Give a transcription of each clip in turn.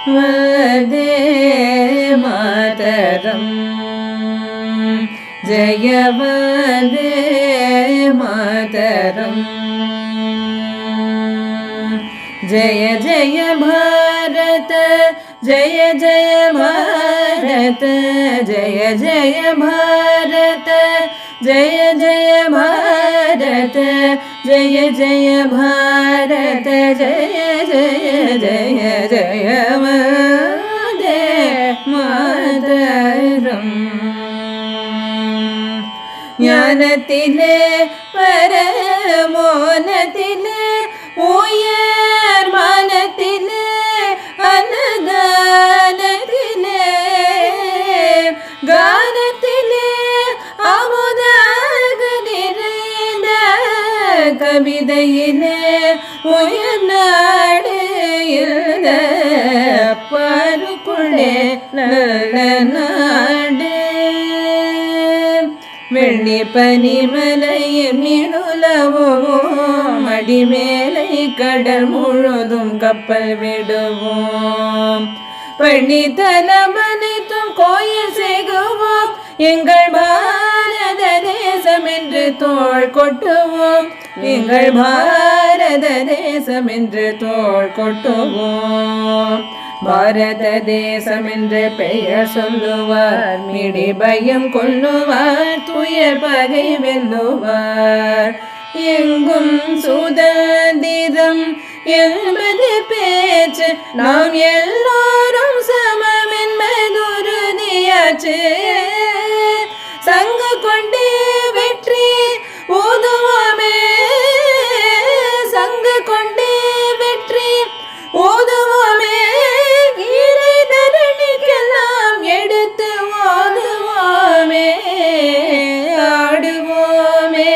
वन्दे मातरम् जय वन्दे मातरम् जय जय भारत जय जय भारत जय जय भारत जय जय भारत जय जय भारत जय जय जय जय वन्दे मातरम् ज्ञानतिले परमोन्नतिले उयर् मानतिले अन्नदानतिले गानतिले अमुदाग நிறைந்த கவிதையிலே உயர் நாடு இருந்த பாருக்குள்ளே நல்ல நாடு வெள்ளி பனிமலையில் மீனுலவோம் அடிமேலை கடல் முழுதும் கப்பல் விடுவோம் பள்ளி தலமனைத்தும் கோயில் செய்குவோம் எங்கள் பாரத தேசம் என்று தோள் கொட்டுவோம் எங்கள் பாரத தேசம் என்று தோள் கொட்டுவோம் பாரத தேசம் என்று பெயர் சொல்லுவார் மிடி பயம் கொள்ளுவார் துயர் பகை வெல்லுவார் எங்கும் சுதந்திரம் என்பது பேச்சு நாம் எல்லோரும் சமம் என்பதுறுதியாச்சு சங்க கொண்டு வெற்றி ஓதுவோமே சங்க கொண்டு வெற்றி ஓதுவோமே ஈரை தரணிக்கெல்லாம் எடுத்து ஓதுவோமே ஆடுவோமே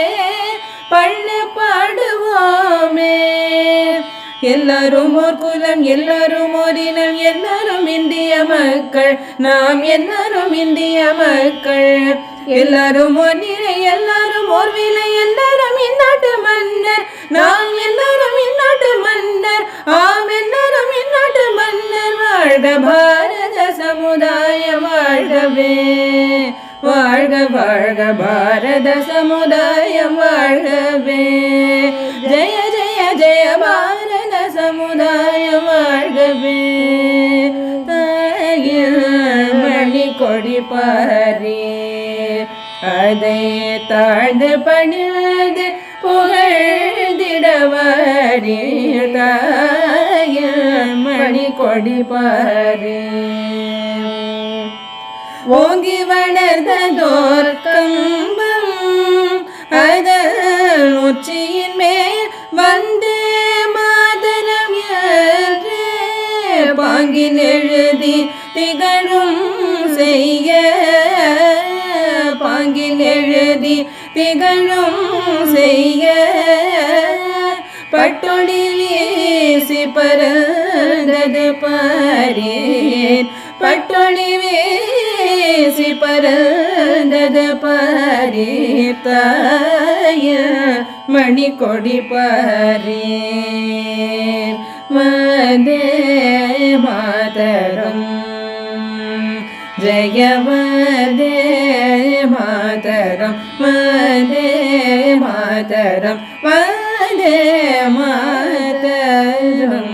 பள்ளு பாடுவோமே எல்லாரும் ஓர் குலம் எல்லாரும் ஓர் இனம் எல்லாரும் இந்திய மக்கள் நாம் எல்லாரும் இந்திய மக்கள் எல்லாரும் ஓர் நிறை எல்லாரும் ஓர் விலை எல்லாரும் இந்நாட்டு மன்னர் நாம் எல்லாரும் இந்நாட்டு மன்னர் ஆம் எல்லாரும் இந்நாட்டு மன்னர் வாழ்க பாரத சமுதாயம் வாழ்கவே வாழ்க வாழ்க பாரத சமுதாயம் வாழ்கவே ஜெய ஜெய ஜெய பாரத சமுதாயம் வாழ்கவே தாயில் மணி கொடி பாரி அதை தாழ்ந்து பணிந்து புகழ்ந்திடவாரி தாயில் மணி கொடி பாரி ஓங்கி வளர்ந்ததோர் கம்பம் அதன் உச்சியின் மேல் வந்தே மாதரம் என்று பாங்கில் எழுதி திகழும் செய்ய பாங்கில் எழுதி திகழும் செய்ய பட்டொளி வீசி பறந்தது பாரேன் பட்டொளி வீசி பறந்தது பாரேன் தாய மணி கொடி பாரேன் வந்தே மாதரம் ஜெய வந்தே மாதரம் வந்தே மாதரம் வந்தே மாதரம்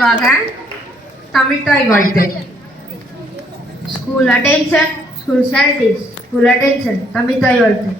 நிகழ்வாக தமிழ்த்தாய் வாழ்த்து. School attention, school studies, school attention, தமிழ்த்தாய் வாழ்த்து.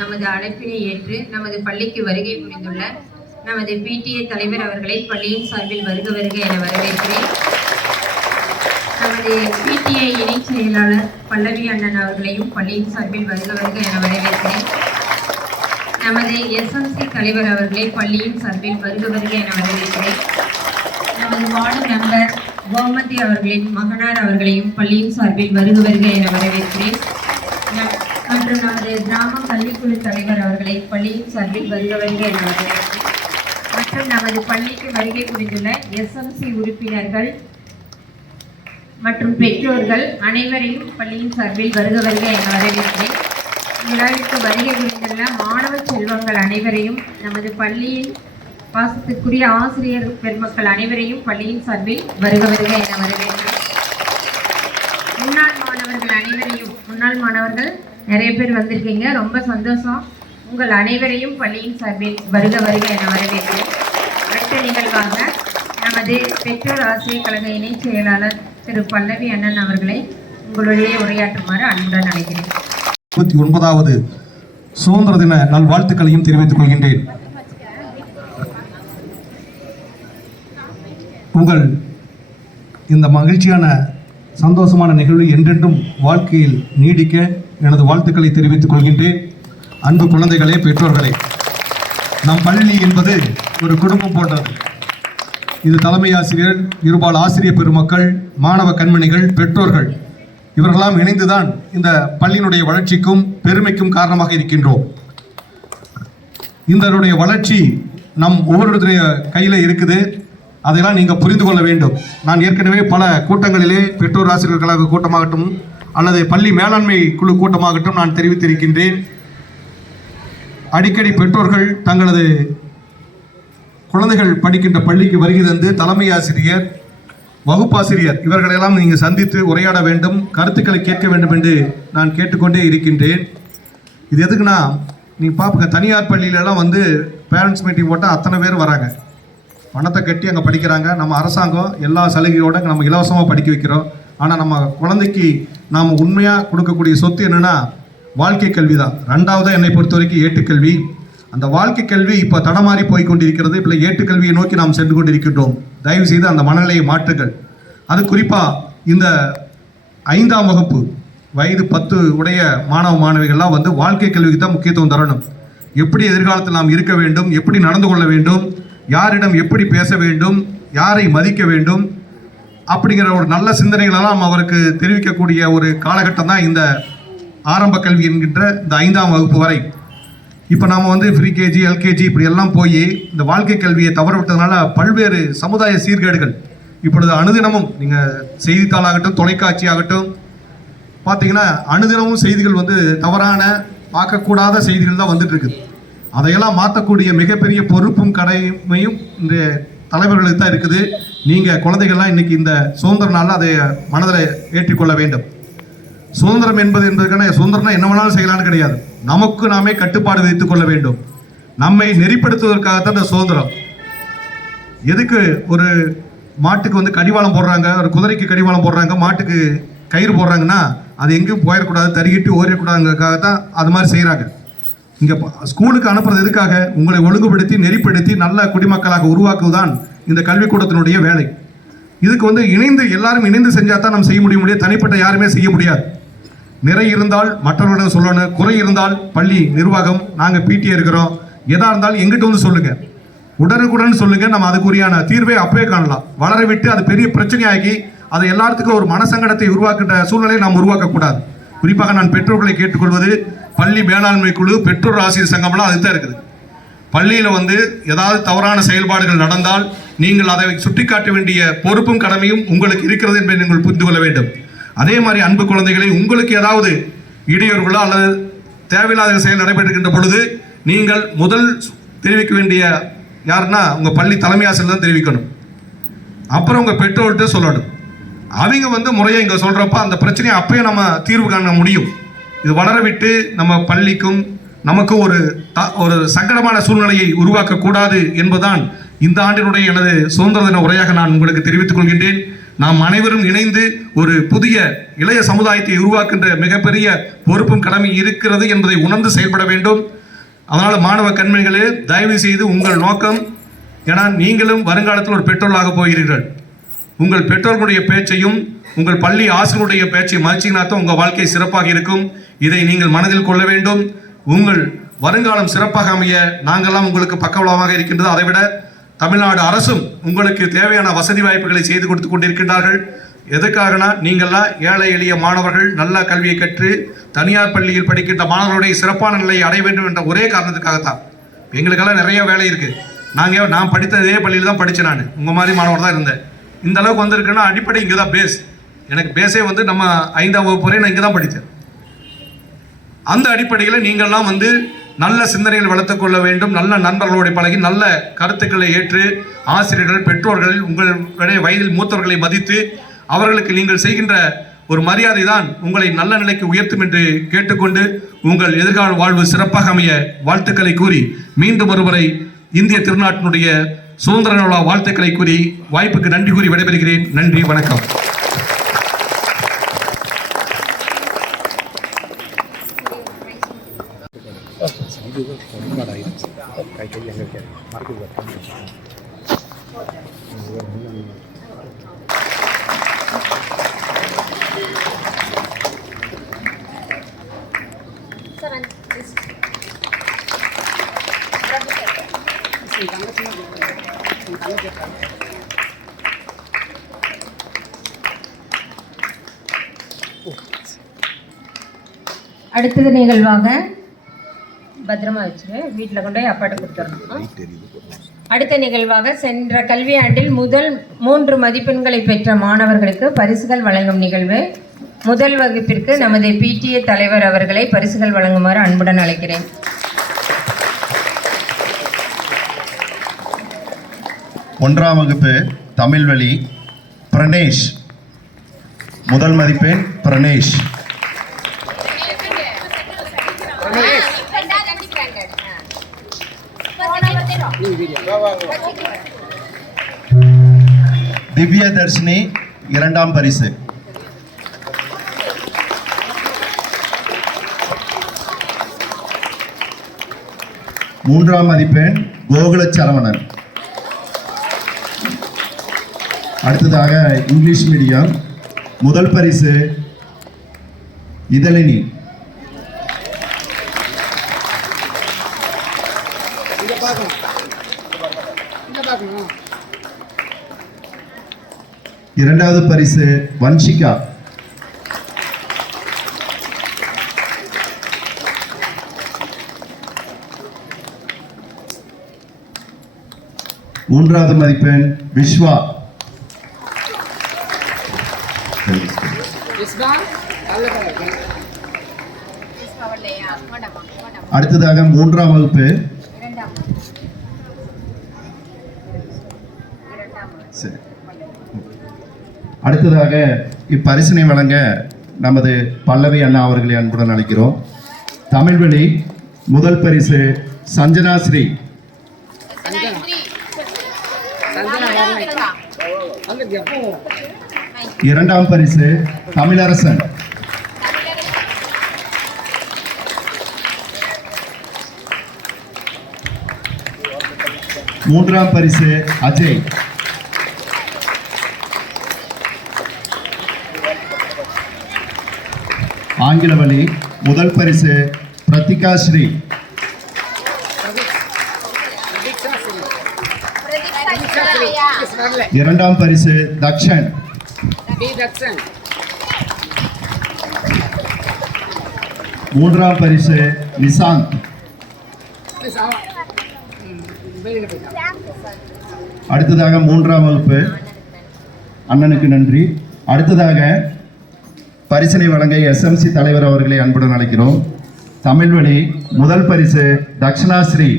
நமது அழைப்பினை ஏற்று நமது பள்ளிக்கு வருகை புரிந்துள்ள நமது PTA தலைவர் அவர்களை பள்ளியின் சார்பில் வருக வருக என வரவேற்கிறேன். நமது PTA இணை செயலாளர் பல்லவி அண்ணன் அவர்களையும் பள்ளியின் சார்பில் வருக வருக என வரவேற்கிறேன். நமது SMC தலைவர் அவர்களை பள்ளியின் சார்பில் வருக வருக என வரவேற்கிறேன். நமது வார்டு மெம்பர் கோமதி அவர்களின் மகனார் அவர்களையும் பள்ளியின் சார்பில் வருக வருக என வரவேற்கிறேன். மற்றும் நமது கிராம பள்ளிக்குழு தலைவர் அவர்களை பள்ளியின் சார்பில் வருக வருக என வரவேற்கிறேன். மற்றும் நமது பள்ளிக்கு வருகை புரிந்துள்ள SMC உறுப்பினர்கள் மற்றும் பெற்றோர்கள் அனைவரையும் பள்ளியின் சார்பில் வருக வருக என வரவேற்கிறேன். விழாவிற்கு வருகை புரிந்துள்ள மாணவ செல்வங்கள் அனைவரையும் நமது பள்ளியின் பாசத்திற்குரிய ஆசிரியர் பெருமக்கள் அனைவரையும் பள்ளியின் சார்பில் வருக வருக என வரவேற்கிறேன். முன்னாள் மாணவர்கள் அனைவரையும், முன்னாள் மாணவர்கள் நிறைய பேர் வந்திருக்கீங்க, ரொம்ப சந்தோஷம். உங்கள் அனைவரையும் பள்ளியின் சார்பில் வருக வருக என வரவேற்கிறேன். அடுத்த நிகழ்வாக நமது பெற்றோர் ஆசிரியர் கழக இணைச் செயலாளர் திரு பல்லவி அண்ணன் அவர்களை உங்களுடைய உரையாற்றுமாறு அன்புடன் அழைக்கிறேன். 29வது சுதந்திர தின நல்வாழ்த்துக்களையும் தெரிவித்துக் கொள்கின்றேன். உங்கள் இந்த மகிழ்ச்சியான சந்தோஷமான நிகழ்வு என்றென்றும் வாழ்க்கையில் நீடிக்க எனது வாழ்த்துக்களை தெரிவித்துக் கொள்கின்றேன். அன்பு குழந்தைகளே, பெற்றோர்களே, நம் பள்ளி என்பது ஒரு குடும்பம் போன்றது. இது தலைமை ஆசிரியர், இருபால் ஆசிரியர் பெருமக்கள், மாணவ கண்மணிகள், பெற்றோர்கள் இவர்களெல்லாம் இணைந்துதான் இந்த பள்ளியினுடைய வளர்ச்சிக்கும் பெருமைக்கும் காரணமாக இருக்கின்றோம். இதனுடைய வளர்ச்சி நம் ஒவ்வொருடைய கையில் இருக்குது. அதையெல்லாம் நீங்கள் புரிந்து கொள்ள வேண்டும். நான் ஏற்கனவே பல கூட்டங்களிலே பெற்றோர் ஆசிரியர் கழக கூட்டமாகட்டும் அல்லது பள்ளி மேலாண்மை குழு கூட்டமாகட்டும் நான் தெரிவித்திருக்கின்றேன். அடிக்கடி பெற்றோர்கள் தங்களது குழந்தைகள் படிக்கின்ற பள்ளிக்கு வருகை தந்து தலைமை ஆசிரியர், வகுப்பாசிரியர் இவர்களெல்லாம் நீங்கள் சந்தித்து உரையாட வேண்டும், கருத்துக்களை கேட்க வேண்டும் என்று நான் கேட்டுக்கொண்டே இருக்கின்றேன். இது எதுக்குன்னா, நீங்கள் பார்ப்பங்க, தனியார் பள்ளியிலலாம் வந்து பேரண்ட்ஸ் மீட்டிங் போட்டால் அத்தனை பேர் வராங்க, பணத்தை கட்டி அங்கே படிக்கிறாங்க. நம்ம அரசாங்கம் எல்லா சலுகையோடு நம்ம இலவசமாக படிக்க வைக்கிறோம். ஆனால் நம்ம குழந்தைக்கு நாம் உண்மையாக கொடுக்கக்கூடிய சொத்து என்னென்னா வாழ்க்கை கல்வி தான். ரெண்டாவது என்னை பொறுத்த வரைக்கும் ஏட்டுக்கல்வி. அந்த வாழ்க்கை கல்வி இப்போ தடமாறி போய் கொண்டிருக்கிறது. இப்போ ஏட்டுக்கல்வியை நோக்கி நாம் சென்று கொண்டிருக்கின்றோம். தயவு செய்து அந்த மனநிலையை மாற்றுங்கள். அது குறிப்பாக இந்த 5ஆம் வகுப்பு வயது 10 உடைய மாணவ மாணவிகள்லாம் வந்து வாழ்க்கை கல்விக்கு தான் முக்கியத்துவம் தரணும். எப்படி எதிர்காலத்தில் நாம் இருக்க வேண்டும், எப்படி நடந்து கொள்ள வேண்டும், யாரிடம் எப்படி பேச வேண்டும், யாரை மதிக்க வேண்டும் அப்படிங்கிற ஒரு நல்ல சிந்தனைகளெல்லாம் அவருக்கு தெரிவிக்கக்கூடிய ஒரு காலகட்டம் தான் இந்த ஆரம்ப கல்வி என்கின்ற இந்த 5ஆம் வகுப்பு வரை. இப்போ நாம் வந்து ப்ரீகேஜி, எல்கேஜி இப்படி எல்லாம் போய் இந்த வாழ்க்கை கல்வியை தவற விட்டதுனால பல்வேறு சமுதாய சீர்கேடுகள் இப்பொழுது அனுதினமும் நீங்கள் செய்தித்தாளாகட்டும் தொலைக்காட்சி ஆகட்டும் பார்த்தீங்கன்னா அனுதினமும் செய்திகள் வந்து தவறான பார்க்கக்கூடாத செய்திகள் தான் வந்துட்டு இருக்குது. அதையெல்லாம் மாற்றக்கூடிய மிகப்பெரிய பொறுப்பும் கடமையும் இந்த தலைவர்களுக்கு தான் இருக்குது. நீங்கள் குழந்தைகள்லாம் இன்றைக்கி இந்த சுதந்திர நாளில் அதை மனதில் ஏற்றிக்கொள்ள வேண்டும். சுதந்திரம் என்பதற்கான சுதந்திரம்னா என்ன வேணாலும் செய்யலான்னு கிடையாது. நமக்கு நாமே கட்டுப்பாடு விதித்துக் கொள்ள வேண்டும். நம்மை நெறிப்படுத்துவதற்காகத்தான் இந்த சுதந்திரம். எதுக்கு ஒரு மாட்டுக்கு வந்து கடிவாளம் போடுறாங்க, ஒரு குதிரைக்கு கடிவாளம் போடுறாங்க, மாட்டுக்கு கயிறு போடுறாங்கன்னா அது எங்கேயும் போயிடக்கூடாது, தறிக்கிட்டு ஓடிடக்கூடாதுங்கிறதுக்காகத்தான் அது மாதிரி செய்கிறாங்க. இங்கே ஸ்கூலுக்கு அனுப்புறது எதுக்காக? உங்களை ஒழுங்குபடுத்தி நெறிப்படுத்தி நல்ல குடிமக்களாக உருவாக்குவதுதான் இந்த கல்விக்கூடத்தினுடைய வேலை. இதுக்கு வந்து இணைந்து எல்லாரும் இணைந்து செஞ்சால் தான் நம்ம செய்ய முடியும். தனிப்பட்ட யாருமே செய்ய முடியாது. நிறை இருந்தால் மற்றவர்களிடம் சொல்லணும், குறை இருந்தால் பள்ளி நிர்வாகம், நாங்கள் பிடிஏ இருக்கிறோம், எதாக இருந்தாலும் எங்கிட்ட வந்து சொல்லுங்கள், உடனுக்குடன் சொல்லுங்கள். நம்ம அதுக்குரியான தீர்வை அப்பவே காணலாம். வளர விட்டு அது பெரிய பிரச்சனையாகி அதை எல்லாத்துக்கும் ஒரு மனசங்கடத்தை உருவாக்குகின்ற சூழ்நிலையை நாம் உருவாக்கக்கூடாது. குறிப்பாக நான் பெற்றோர்களை கேட்டுக்கொள்வது, பள்ளி மேலாண்மை குழு, பெற்றோர் ஆசிரியர் சங்கம்லாம் அதுதான் இருக்குது. பள்ளியில் வந்து ஏதாவது தவறான செயல்பாடுகள் நடந்தால் நீங்கள் அதை சுட்டிக்காட்ட வேண்டிய பொறுப்பும் கடமையும் உங்களுக்கு இருக்கிறது என்பதை நீங்கள் புரிந்து கொள்ள வேண்டும். அதே மாதிரி அன்பு குழந்தைகளை, உங்களுக்கு ஏதாவது இடையூறுகளோ அல்லது தேவையில்லாத செயல் நடைபெறுகின்ற பொழுது நீங்கள் முதல் தெரிவிக்க வேண்டிய யாருன்னா உங்கள் பள்ளி தலைமை ஆசிரியர் தான் தெரிவிக்கணும். அப்புறம் உங்கள் பெற்றோர்கிட்ட சொல்லணும். அவங்க வந்து முறையாக இங்கே சொல்கிறப்ப அந்த பிரச்சனையை அப்பயே நம்ம தீர்வு காண முடியும். இது வளர விட்டு நம்ம பள்ளிக்கும் நமக்கும் ஒரு சங்கடமான சூழ்நிலையை உருவாக்கக்கூடாது என்பதுதான் இந்த ஆண்டினுடைய எனது சுதந்திர தின உரையாக நான் உங்களுக்கு தெரிவித்துக் கொள்கின்றேன். நாம் அனைவரும் இணைந்து ஒரு புதிய இளைய சமுதாயத்தை உருவாக்கின்ற மிகப்பெரிய பொறுப்பும் கடமை இருக்கிறது என்பதை உணர்ந்து செயல்பட வேண்டும். அதனால் மாணவ கண்மணிகளே, தயவு செய்து உங்கள் நோக்கம், ஏன்னா நீங்களும் வருங்காலத்தில் ஒரு பெற்றோர்களாக போகிறீர்கள். உங்கள் பெற்றோர்களுடைய பேச்சையும் உங்கள் பள்ளி ஆசிரியருடைய பேச்சை மதிச்சிங்கன்னா தான் உங்கள் வாழ்க்கை சிறப்பாக இருக்கும். இதை நீங்கள் மனதில் கொள்ள வேண்டும். உங்கள் வருங்காலம் சிறப்பாக அமைய நாங்கள்லாம் உங்களுக்கு பக்கபலமாக இருக்கின்றது. அதைவிட தமிழ்நாடு அரசும் உங்களுக்கு தேவையான வசதி வாய்ப்புகளை செய்து கொடுத்து கொண்டிருக்கின்றார்கள். எதுக்காகனா, நீங்கள்லாம் ஏழை எளிய மாணவர்கள் நல்ல கல்வியை கற்று தனியார் பள்ளியில் படிக்கின்ற மாணவர்களுடைய சிறப்பான நிலையை அடைய வேண்டும் என்ற ஒரே காரணத்துக்காகத்தான். எங்களுக்கெல்லாம் நிறைய வேலை இருக்குது. நான் படித்த இதே பள்ளியில் தான் படித்தேன். நான் உங்கள் மாதிரி மாணவர் தான் இருந்தேன். இந்த அளவுக்கு வந்திருக்குன்னா அடிப்படை இங்கே தான் பேஸ். எனக்கு பேஸே வந்து நம்ம 5ஆம் வகுப்பு வரை நான் இங்கே தான் படித்தேன். அந்த அடிப்படையில் நீங்கள்லாம் வந்து நல்ல சிந்தனைகள் வளர்த்துக் கொள்ள வேண்டும். நல்ல நண்பர்களோடு பழகி நல்ல கருத்துக்களை ஏற்று ஆசிரியர்கள், பெற்றோர்கள், உங்களுடைய வயதில் மூத்தவர்களை மதித்து அவர்களுக்கு நீங்கள் செய்கின்ற ஒரு மரியாதை தான் உங்களை நல்ல நிலைக்கு உயர்த்தும் என்று கேட்டுக்கொண்டு உங்கள் எதிர்கால வாழ்வு சிறப்பாக அமைய வாழ்த்துக்களை கூறி மீண்டும் ஒருமுறை இந்திய திருநாட்டினுடைய சுதந்திர நாள் வாழ்த்துக்களை கூறி வாய்ப்புக்கு நன்றி கூறி விடைபெறுகிறேன். நன்றி, வணக்கம். அடுத்தது நிகழ்வாக பத்திரமா வச்சுரு, வீட்டில் கொண்டு போய் அப்பாட்ட கொடுத்துடணும். அடுத்த நிகழ்வாக சென்ற கல்வியாண்டில் முதல் 3 மதிப்பெண்களை பெற்ற மாணவர்களுக்கு பரிசுகள் வழங்கும் நிகழ்வு. முதல் வகுப்பிற்கு நமது PTA தலைவர் அவர்களை பரிசுகள் வழங்குமாறு அன்புடன் அழைக்கிறேன். ஒன்றாம் வகுப்பு தமிழ் வழி பிரணேஷ். முதல் மதிப்பெண் பிரணேஷ். திவ்ய தர்ஷினி இரண்டாம் பரிசு. மூன்றாம் மதிப்பெண் கோகுல சரவணன். அடுத்ததாக இங்கிலீஷ் மீடியம் முதல் பரிசு இதழினி. இரண்டாவது பரிசு வன்ஷிகா. மூன்றாவது மதிப்பெண் விஸ்வா. அடுத்ததாக மூன்றாம் வகுப்பு அடுத்ததாக இப்பரிசினை வழங்க நமது பல்லவி அண்ணா அவர்களை அன்புடன் அழைக்கிறோம். தமிழ் வழி முதல் பரிசு சஞ்சனா ஸ்ரீ. இரண்டாம் பரிசு தமிழரசன். மூன்றாம் பரிசு அஜய். ஆங்கில வழி முதல் பரிசு பிரத்திகா ஸ்ரீ. இரண்டாம் பரிசு தக்ஷன். மூன்றாம் பரிசு நிசாந்த். அடுத்ததாக மூன்றாம் வகுப்பு அண்ணனுக்கு நன்றி. அடுத்ததாக பரிசினை வழங்க SMC தலைவர் அவர்களை அன்புடன் அழைக்கிறோம். தமிழ் வழி முதல் பரிசு தக்ஷணாஸ்ரீ.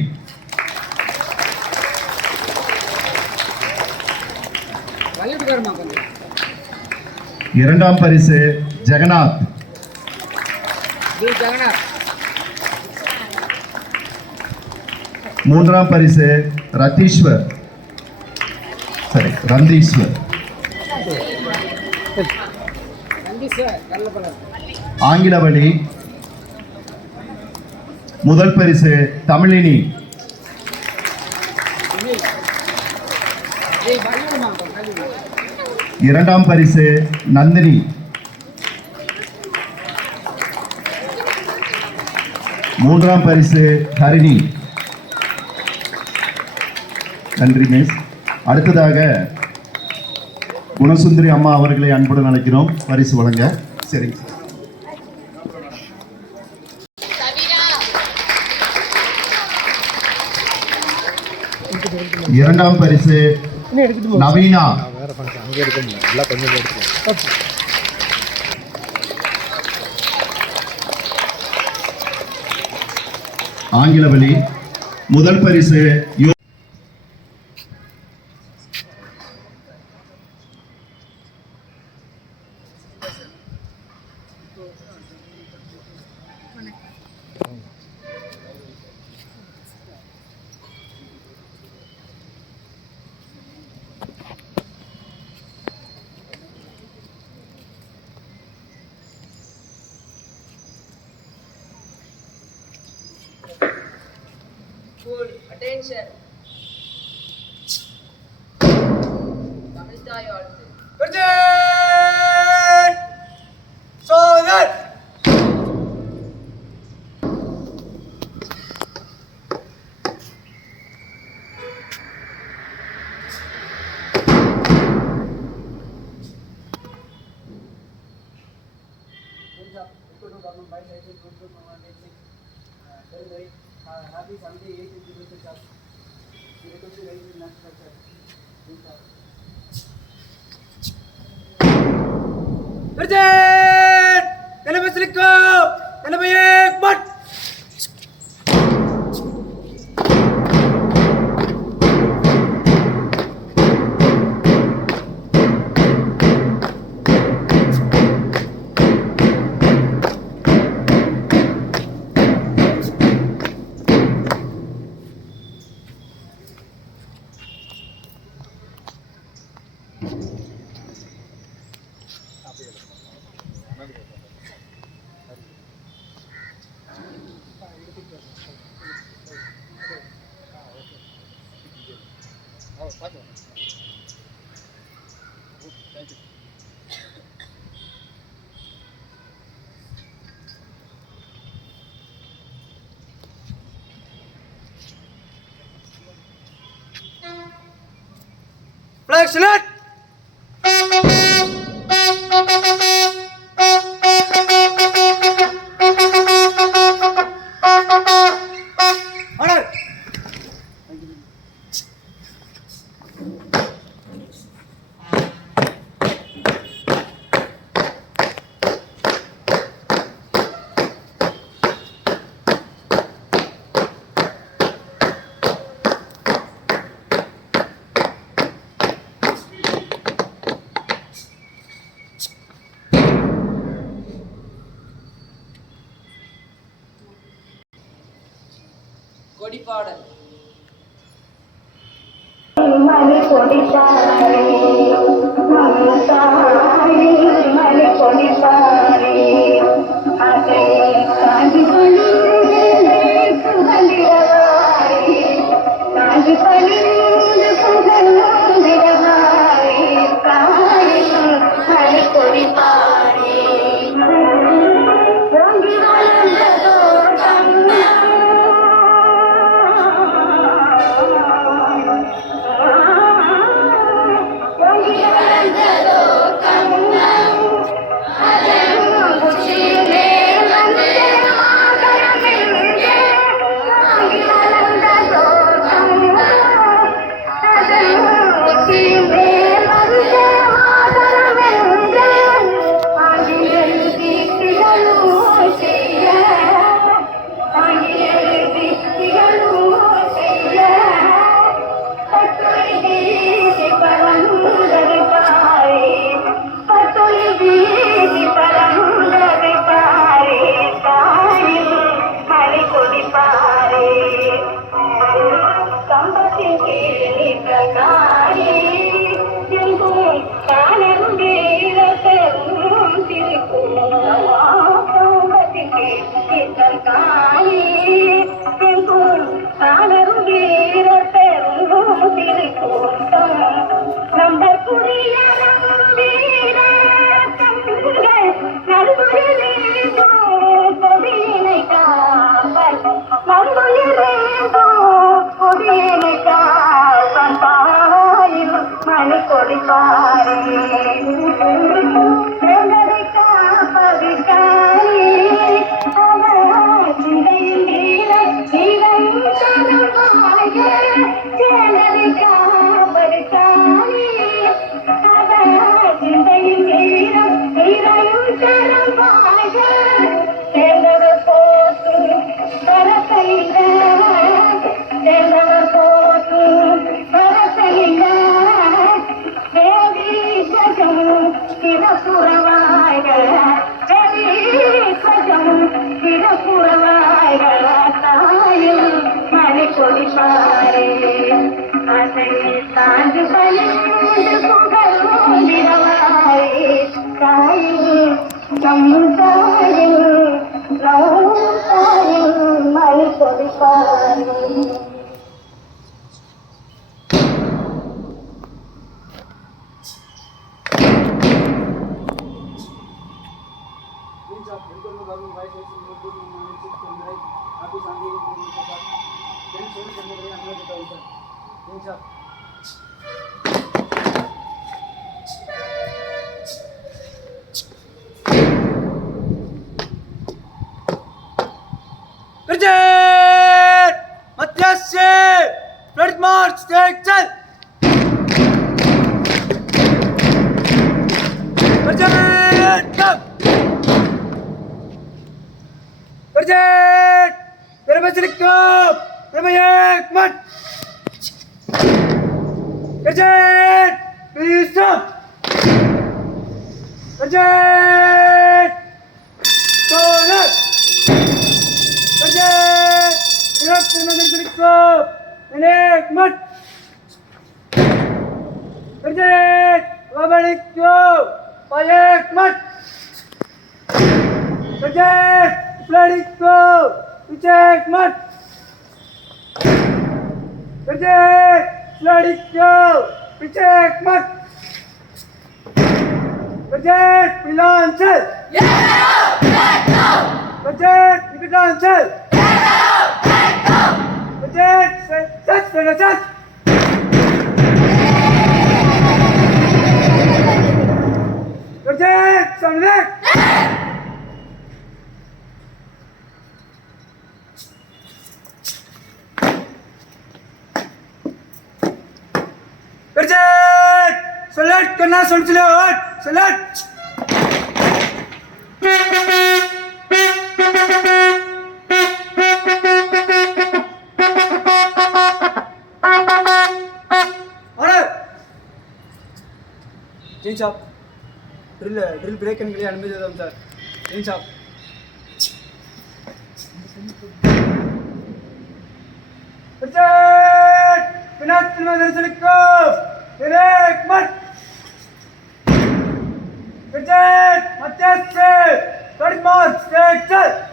இரண்டாம் பரிசு ஜெகநாத். மூன்றாம் பரிசு ரந்தீஸ்வர். ஆங்கில வழி முதல் பரிசு தமிழினி. இரண்டாம் பரிசு நந்தினி. மூன்றாம் பரிசு ஹரிணி. நன்றி மிஸ். அடுத்ததாக குணசுந்தரி அம்மா அவர்களை அன்புடன் அழைக்கிறோம் பரிசு வழங்க. சரி. இரண்டாம் பரிசு நவீனா. ஆங்கில வழி முதல் பரிசு Full attention. Tamil Thai also. Project! Soldier! Happy Sunday, 8 individuals are to the raise in national church. Urgent! Kenapa selikap? Kenapa yek? Mat! Flag salute! Order! கொடிப்பாடல். மணி கொடிப்பாரே மமதாரி மணி கொடிப்பாரே அதை காஞ்சி பணிந்து புகழிடவாரே காஞ்சி பணிந்து புகழிடவாரே காரி மணி கொடிப்பாரே பொங்கி வளர்ந்ததோ மணி கொடிப்பாரே கொடிப்பாரே அதை தாண்டி பணிந்து புகழ்ந்திடவாரே தாயே நம் தாயே மணி கொடிப்பாரே Bridget! Matthias! Fred March, take 10! Bridget! Come! Bridget! Terbaik terbaik mat! Bridget! Please stop! Bridget! Toilet! Bridget! Terbaik terbaik mat! Bridget! Terbaik mat! Bridget! Check mat. Bridget, let it go. Check mat. Bridget, launcher. Bridget, launcher. Bridget, touch. Bridget, stand back. Bridget! Select करना सुन चले हट select order change up drill break करने के लिए अनुमति देता हूँ sir change up Bridget! Penat dengan selektif. Direct mat. Bridget, Matthias, Fred March, take 10.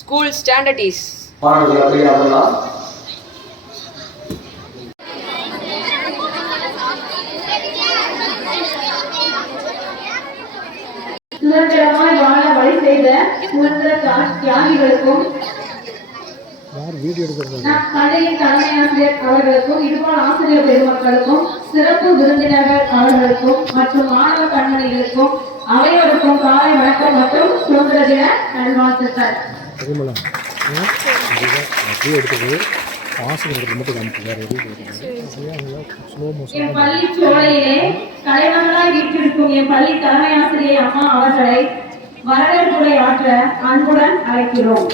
School standard is சுதந்திரமாய் வாழ வழி செய்த சுதந்திர தியாகிகளுக்கும் நம் பள்ளியின் தலைமை ஆசிரியர் அவர்களுக்கும் இதுபோல் ஆசிரியர் பெருமக்களுக்கும் சிறப்பு விருந்தினர்கள் அவர்களுக்கும் மற்றும் மாணவ கண்மணிகளுக்கும் அனைவருக்கும் காலை வணக்கம் மற்றும் சுதந்திர தின நல்வாழ்த்துக்கள். என் பள்ளி சோலையிலே தலைவர்களாய் வீற்றிருக்கும் என் பள்ளி தலைமை ஆசிரியர் அம்மா அவர்களை வரவேற்புரை ஆற்ற அன்புடன் அழைக்கிறோம்.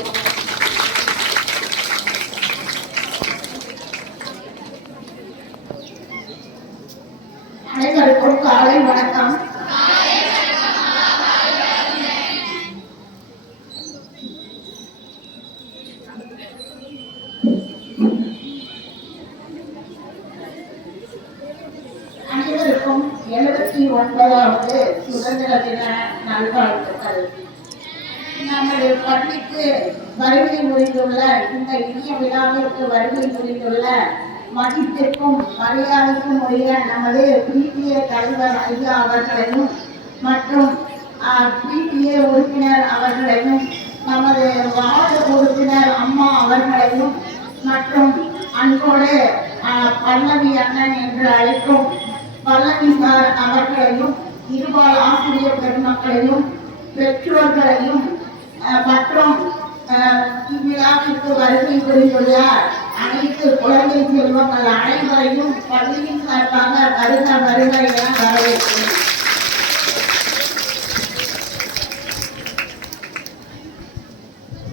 அனைவருக்கும் காலை வணக்கம். அனைவருக்கும் 79வது சுதந்திர தின நல்வாழ்த்துக்கள். நம்முடைய பள்ளிக்கு வருகை புரிந்துள்ள இந்த இனிய விழாவிற்கு வருகை புரிந்துள்ள மதிப்பிற்கும் மரியாதைக்கும் உரிய நமது பிடிஏ தலைவர் ஐயா அவர்களையும் மற்றும் PTA உறுப்பினர் அவர்களையும் நமது வார்டு உறுப்பினர் அம்மா அவர்களையும் மற்றும் அன்போடு பல்லவி அண்ணன் என்று அழைக்கும் பல்லவி சார் அவர்களையும் இருபால் ஆசிரியர் பெருமக்களையும் பெற்றோர்களையும் மற்றும் இவ்விழாவிற்கு வருகை புரிந்துள்ள அனைத்து குழந்தை செல்வங்கள் அனைவரையும் பள்ளியின் சார்பாக வருக வருக என வரவேற்கிறேன்.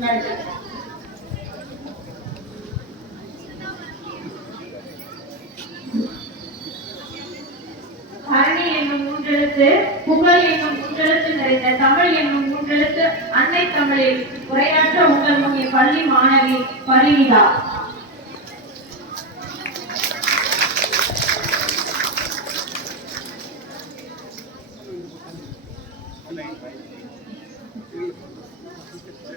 நன்றி. பரணி என்னும் மூன்றெழுத்து, புகழ் என்னும் மூன்றெழுத்து நிறைந்த தமிழ் என்னும் மூன்றெழுத்து அன்னை தமிழில் உரையாற்ற உங்கள் முன்னே பள்ளி மாணவி பரிணிதா.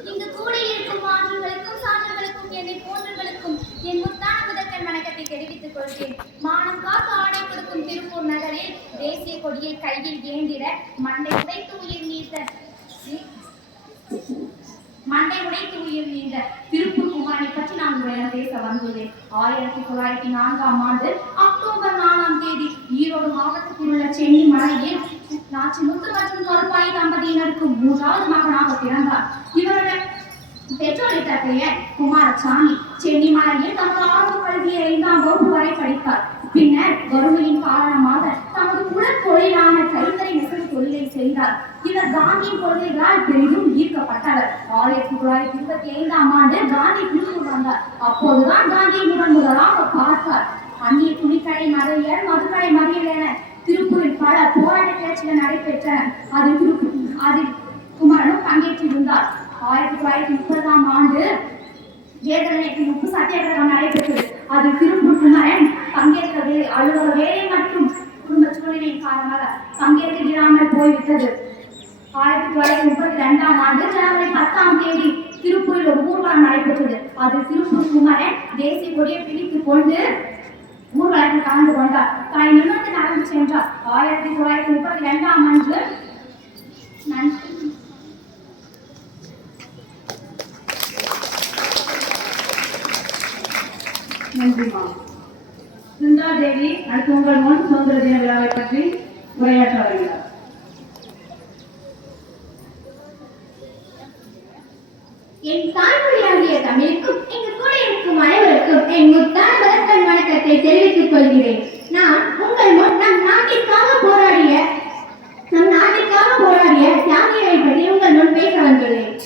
இங்கு கூட இருக்கும் மாணவர்களுக்கும் சான்றர்களுக்கும் என்னை போன்றவர்களுக்கும் என் முத்தான முதற்கண் வணக்கத்தை தெரிவித்துக் கொள்கிறேன். மானம் காக்க ஆடை கொடுக்கும் திருப்பூர் நகரில் தேசிய கொடியை கையில் ஏந்திட மண்டை உடைத்து உயிர் நீந்த திருப்பூர் குமாரனை பற்றி நான் உங்களிடம் பேச வந்துள்ளேன். 1904ஆம் ஆண்டு அக்டோபர் 4ஆம் தேதி ஈரோடு மாவட்டத்தில் உள்ள சென்னி மலையில் நாச்சிமுத்து மற்றும் கருப்பாய் தம்பதியினருக்கு 3வது மகனாக பிறந்தார். இவருடைய பெற்றோரிட்ட பெயர் குமாரசாமி. சென்னி மலையில் தமது ஆரம்ப கல்வியை 5ஆம் வகுப்பு வரை படித்தார். பின்னர் வறுமையின் காரணமாக தமது குலத் தொழிலான கைத்தறி நெசவு தொழிலை செய்தார். இவர் காந்தியின் கொள்கைகளால் பெரிதும் ஈர்க்கப்பட்டவர். 1925ஆம் ஆண்டு காந்தி திருப்பூர் வந்தார். அப்போதுதான் காந்தியை முதலாக பார்த்தார். அந்நிய துணிக்கடை மறியல், மதுக்கடை மறியல் என திருப்பூரில் பல போராட்ட கிளர்ச்சிகள் நடைபெற்றன. அதில் குமரனும் பங்கேற்றிருந்தார். 1930ஆம் ஆண்டு ஜெயலலிதா உப்பு சத்தியாகிரகம் நடைபெற்றது. அதில் திருப்பூர் குமரன் பங்கேற்றது அலுவலக வேலை மற்றும் குடும்ப சூழ்நிலையின் காரணமாக பங்கேற்க இல்லாமல் போய்விட்டது. 1932ஆம் ஆண்டு ஜனவரி 10ஆம் தேதி திருப்பூரில் ஒரு ஊர்வலம் நடைபெற்றது. அதில் திருப்பூர் குமரன் தேசிய கொடியை பிடித்துக் கொண்டு ஊர்வலத்தில் கலந்து கொண்டார். தன்னை நிமிர்ந்து நடந்து சென்றார். 1932ஆம் ஆண்டு நன்றிமா. சுந்தரா தேவி அடுத்து உங்கள் முன் சுதந்திர தின விழாவை பற்றி உரையாற்ற வருகிறார். என் தாய்மொழியாகிய தமிழுக்கும் இங்கு கூட இருக்கும் அனைவருக்கும் என் முத்தான முதற்கண் வணக்கத்தை தெரிவித்துக் கொள்கிறேன். நான் உங்கள் முன் நம் நாட்டிற்காக போராடிய தியாகிகளை பற்றி உங்கள் முன் பேச வந்துள்ளேன்.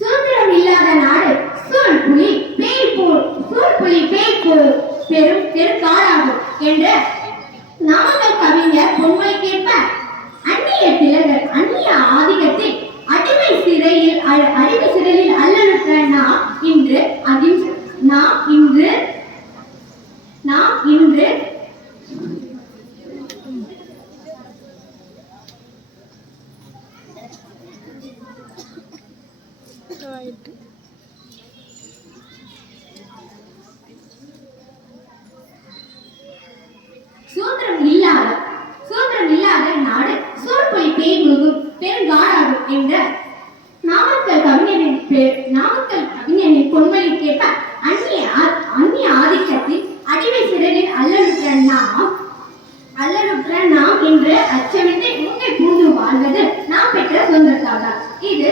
சுதந்திரம் இல்லாத நாடு சூழ்புலி பேய் பெரும் பெருங்காடாகும் என்ற நாமக்கல் கவிஞர் பொன்மொழிக்கேற்ப அந்நிய ஆதிக்கத்தில் அடிமை சிறையில் அல்லலுற்ற நாம் இன்று சுதந்திரம் இல்லாத நாடு சூழ்பொலி பேய் பெருங்காடாகும் என்ற நாமக்கல் கவிஞனின் பொன்மொழிக்கேற்ப அந்நிய ஆதிக்கத்தில் அடிமை சிறையில் அல்லலுற்ற நாம் இன்று அச்சமின்றி முன்னே பூந்து வாழ்வது நாம் பெற்ற சுதந்திரத்தால்தான். இது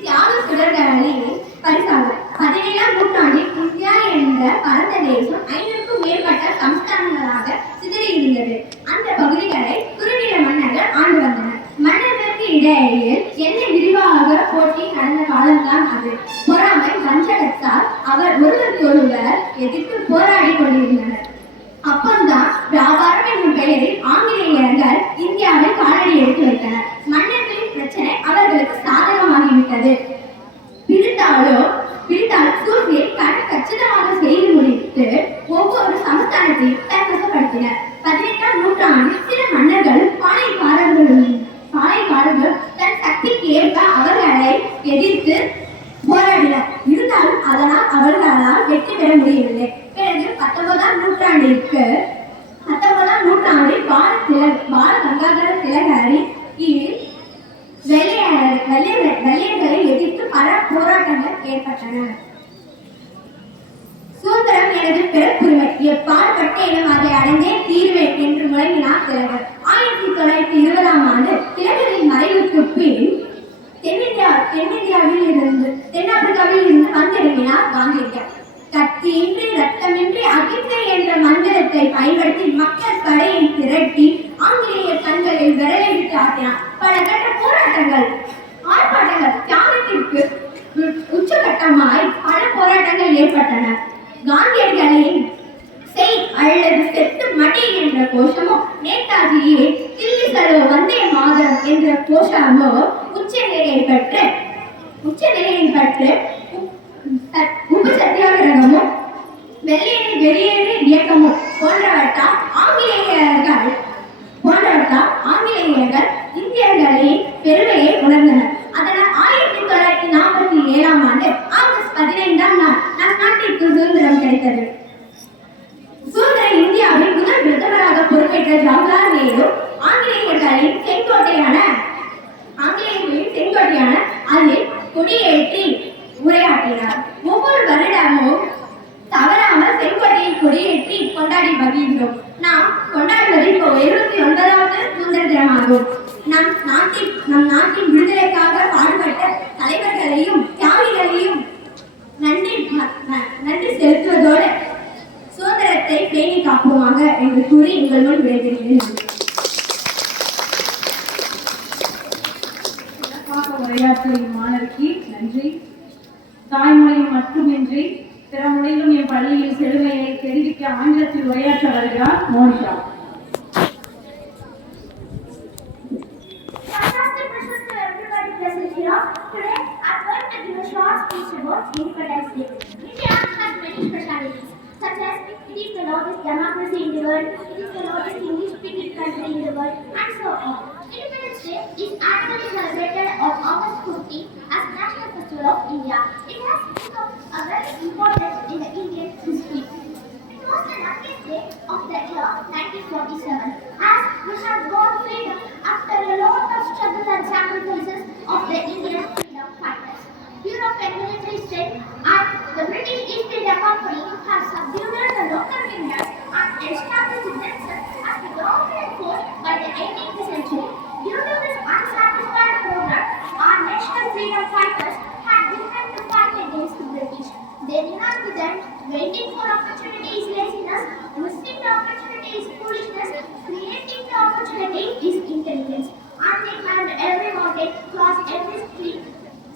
தியாக சுடர்களின் பரிசாகும். 17ஆம் நூற்றாண்டில் இந்தியா என்ற பரந்த தேசம் 5க்கும் மேற்பட்ட சமஸ்தானங்களாக சிதறியிருந்தது. அந்த பகுதிகளை குறுநில மன்னர்கள் ஆண்டு வந்தனர். மன்னர்களுக்கு இடையே என்ன விரிவாக போட்டி நடந்த காலம்தான் அது. பொறாமை வஞ்சகத்தால் அவர் ஒருவருக்கொருவர் எதிர்த்து போராடி கொண்டிருந்தனர். அப்போதுதான் வியாபாரம் என்னும் பெயரில் ஆங்கிலேயர்கள் இந்தியாவில் காலடி எடுத்து வைத்தனர். மன்னர்களின் பிரச்சனை அவர்களுக்கு சாதகமாகிவிட்டது. பிரித்தாலும் சூழ்ச்சியை கச்சிதமாக செய்து முடித்து ஒவ்வொரு சமஸ்தானத்தையும் தன்வசப்படுத்தினர். 18ஆம் நூற்றாண்டில் சில மன்னர்களும் பாளையக்காரர்கள் தன் சக்திக்கு ஏற்ப அவர்களை எதிர்த்து போராடினர். இருந்தாலும் அவர்களால் வெற்றி பெற முடியவில்லை. பிறகு 19ஆம் நூற்றாண்டில் கங்காதர திலகரின் கீழ் வெள்ளையர்களை எதிர்த்து பல போராட்டங்கள் ஏற்பட்டன. சுதந்திரம் எனது பிறப்புரிமை, எப்பால் பட்டேனும் அதை அடைந்தே தீர்வேன் என்று முழங்கினார் திலகர். 1920ஆம் ஆண்டு திலகரின் மறைவுக்கு பின் தென்னாப்பிரிக்காவில் இருந்து வந்திறங்கினார் காந்தியடிகள். கத்தியின்றி ரத்தமின்றி அகிம்சை என்ற மந்திரத்தை பயன்படுத்தி மக்கள் படையை திரட்டி ஆங்கிலேயர் கண்களில் விரலை விட்டு ஆட்டினார். பல கட்ட போராட்டங்கள், ஆர்ப்பாட்டங்கள், தியாகத்திற்கு உச்சகட்டமாய் பல போராட்டங்கள் ஏற்பட்டன. காந்தியடிகளின் செய் அல்லது செத்து மடி என்ற கோஷமோ, நேதாஜியே தில்லி சலோ வந்தே மாதரம் என்ற கோஷமோ உச்சநிலையை பெற்று உப்பு சத்தியாகிரகமும் வெள்ளையனை வெளியேறு இயக்கமும் போன்றவற்றால் ஆங்கிலேயர்கள் இந்தியர்களின் பெருமையை உணர்ந்தனர். அதனால் 1947ஆம் ஆண்டு ஆகஸ்ட் 15ஆம் நாள் நம் நாட்டிற்கு சுதந்திரம் கிடைத்தது. சுதந்திர இந்தியாவின் முதல் பிரதமராக பொறுப்பேற்ற ஜவஹர்லால் நேரு ஆங்கிலேயர்களின் செங்கோட்டையான அதில் கொடியேற்றி உரையாற்றினார். ஒவ்வொரு வருடமும் தவறாமல் செங்கோட்டையில் கொடியேற்றி கொண்டாடி வருகிறோம். நாம் கொண்டாடுவது இப்போ 79வது சுதந்திர தினமாகும். நம் நாட்டின் விடுதலைக்காக பாடுபட்ட தலைவர்களையும் தியாகிகளையும் நன்றி செலுத்துவதோடு சுதந்திரத்தை பேணி காப்போமாக என்று கூறி உங்கள் முன் விடைபெறுகிறேன். உரையாற்றிய மாணவிக்கு நன்றி. தாய்மொழி மட்டுமின்றி பிற மொழியிலும் என் பள்ளியில் செழுமையை தெரிவிக்க ஆங்கிலத்தில் உரையாற்ற வருகிறார் Monica. Today, I'm going to give a short speech about Independence Day. India has many specialities, such as it is the largest democracy in the world, it is the largest English-speaking country in the world, and so on. Independence Day is annually celebrated on August 15 as National Festival of India. It has become a very important in the Indian history. It was the luckiest day of the year 1947, as we have got freedom after a lot of struggle and sacrifices of the Indian freedom fighters. European military strength and the British East India Company have subdued the local kingdoms and established themselves as the dominant force by the 18th century. Due to this unsatisfied program, our national freedom fighters had begun to fight against the British. They did not them waiting for opportunity is laziness, missing the opportunity is foolishness, creating the opportunity is intelligence. And they climbed every mountain, crossed every street,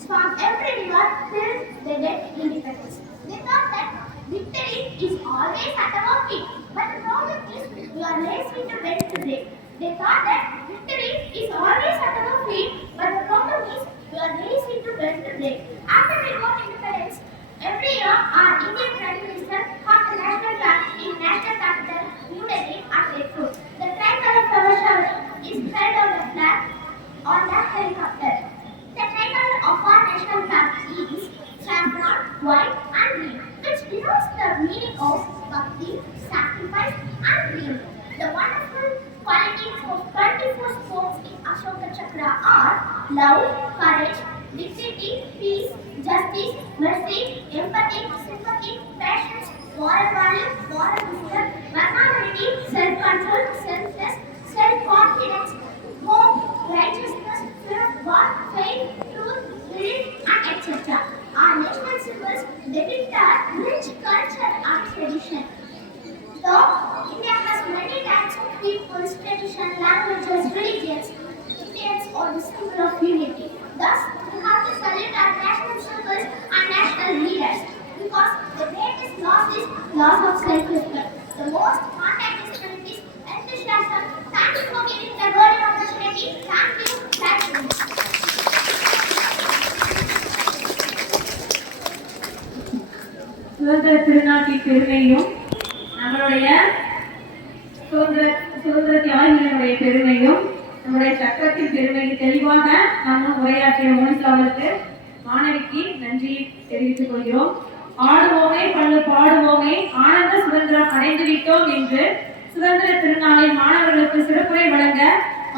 swam every river till they get independence. They thought that victory is always at our feet, but the problem is we are lazy to bend today. They thought that victory is always at our feet, but the problem is we are lazy to bend today. After we got independence, every year our Indian Prime Minister had the national flag in national capital, New Delhi at Red Fort. The tricolor flower shower is spread on the flag on the helicopter. The tricolor of our national flag is saffron, white and green, which denotes the meaning of bhakti, sacrifice and dream. The wonderful qualities of 24 spokes in Ashoka Chakra are love, courage, dignity, peace, justice, mercy, empathy, sympathy, patience, moral value, moral wisdom, magnanimity, self-control, selfless, self-confidence, hope, righteousness, fear of God, faith, truth, belief, and etc. Our national symbols depict our rich culture and tradition. Though India has many types of peoples, tradition, languages, religions, Indians are the symbol of unity. Thus, we have to salute our national symbols and national leaders, because the greatest loss is loss of self-respect. The most contact is enthusiasm. Thank you for giving the golden opportunity. Thank you. Thank you. சுதந்திர திருநாட்டின் பெருமையும் நம்மளுடைய சுதந்திர தியாகிகளுடைய பெருமையும் நம்முடைய சக்கரத்தின் பெருமையை தெளிவாக நாம் உரையாற்றிய மோனிகா அவர்களுக்கு மாணவிக்கு நன்றி தெரிவித்துக் கொள்கிறோம். ஆடுவோமே பள்ளு பாடுவோமே ஆனந்த சுதந்திரம் அடைந்து விட்டோம் என்று சுதந்திர திருநாளில் மாணவர்களுக்கு சிறப்புரை வழங்க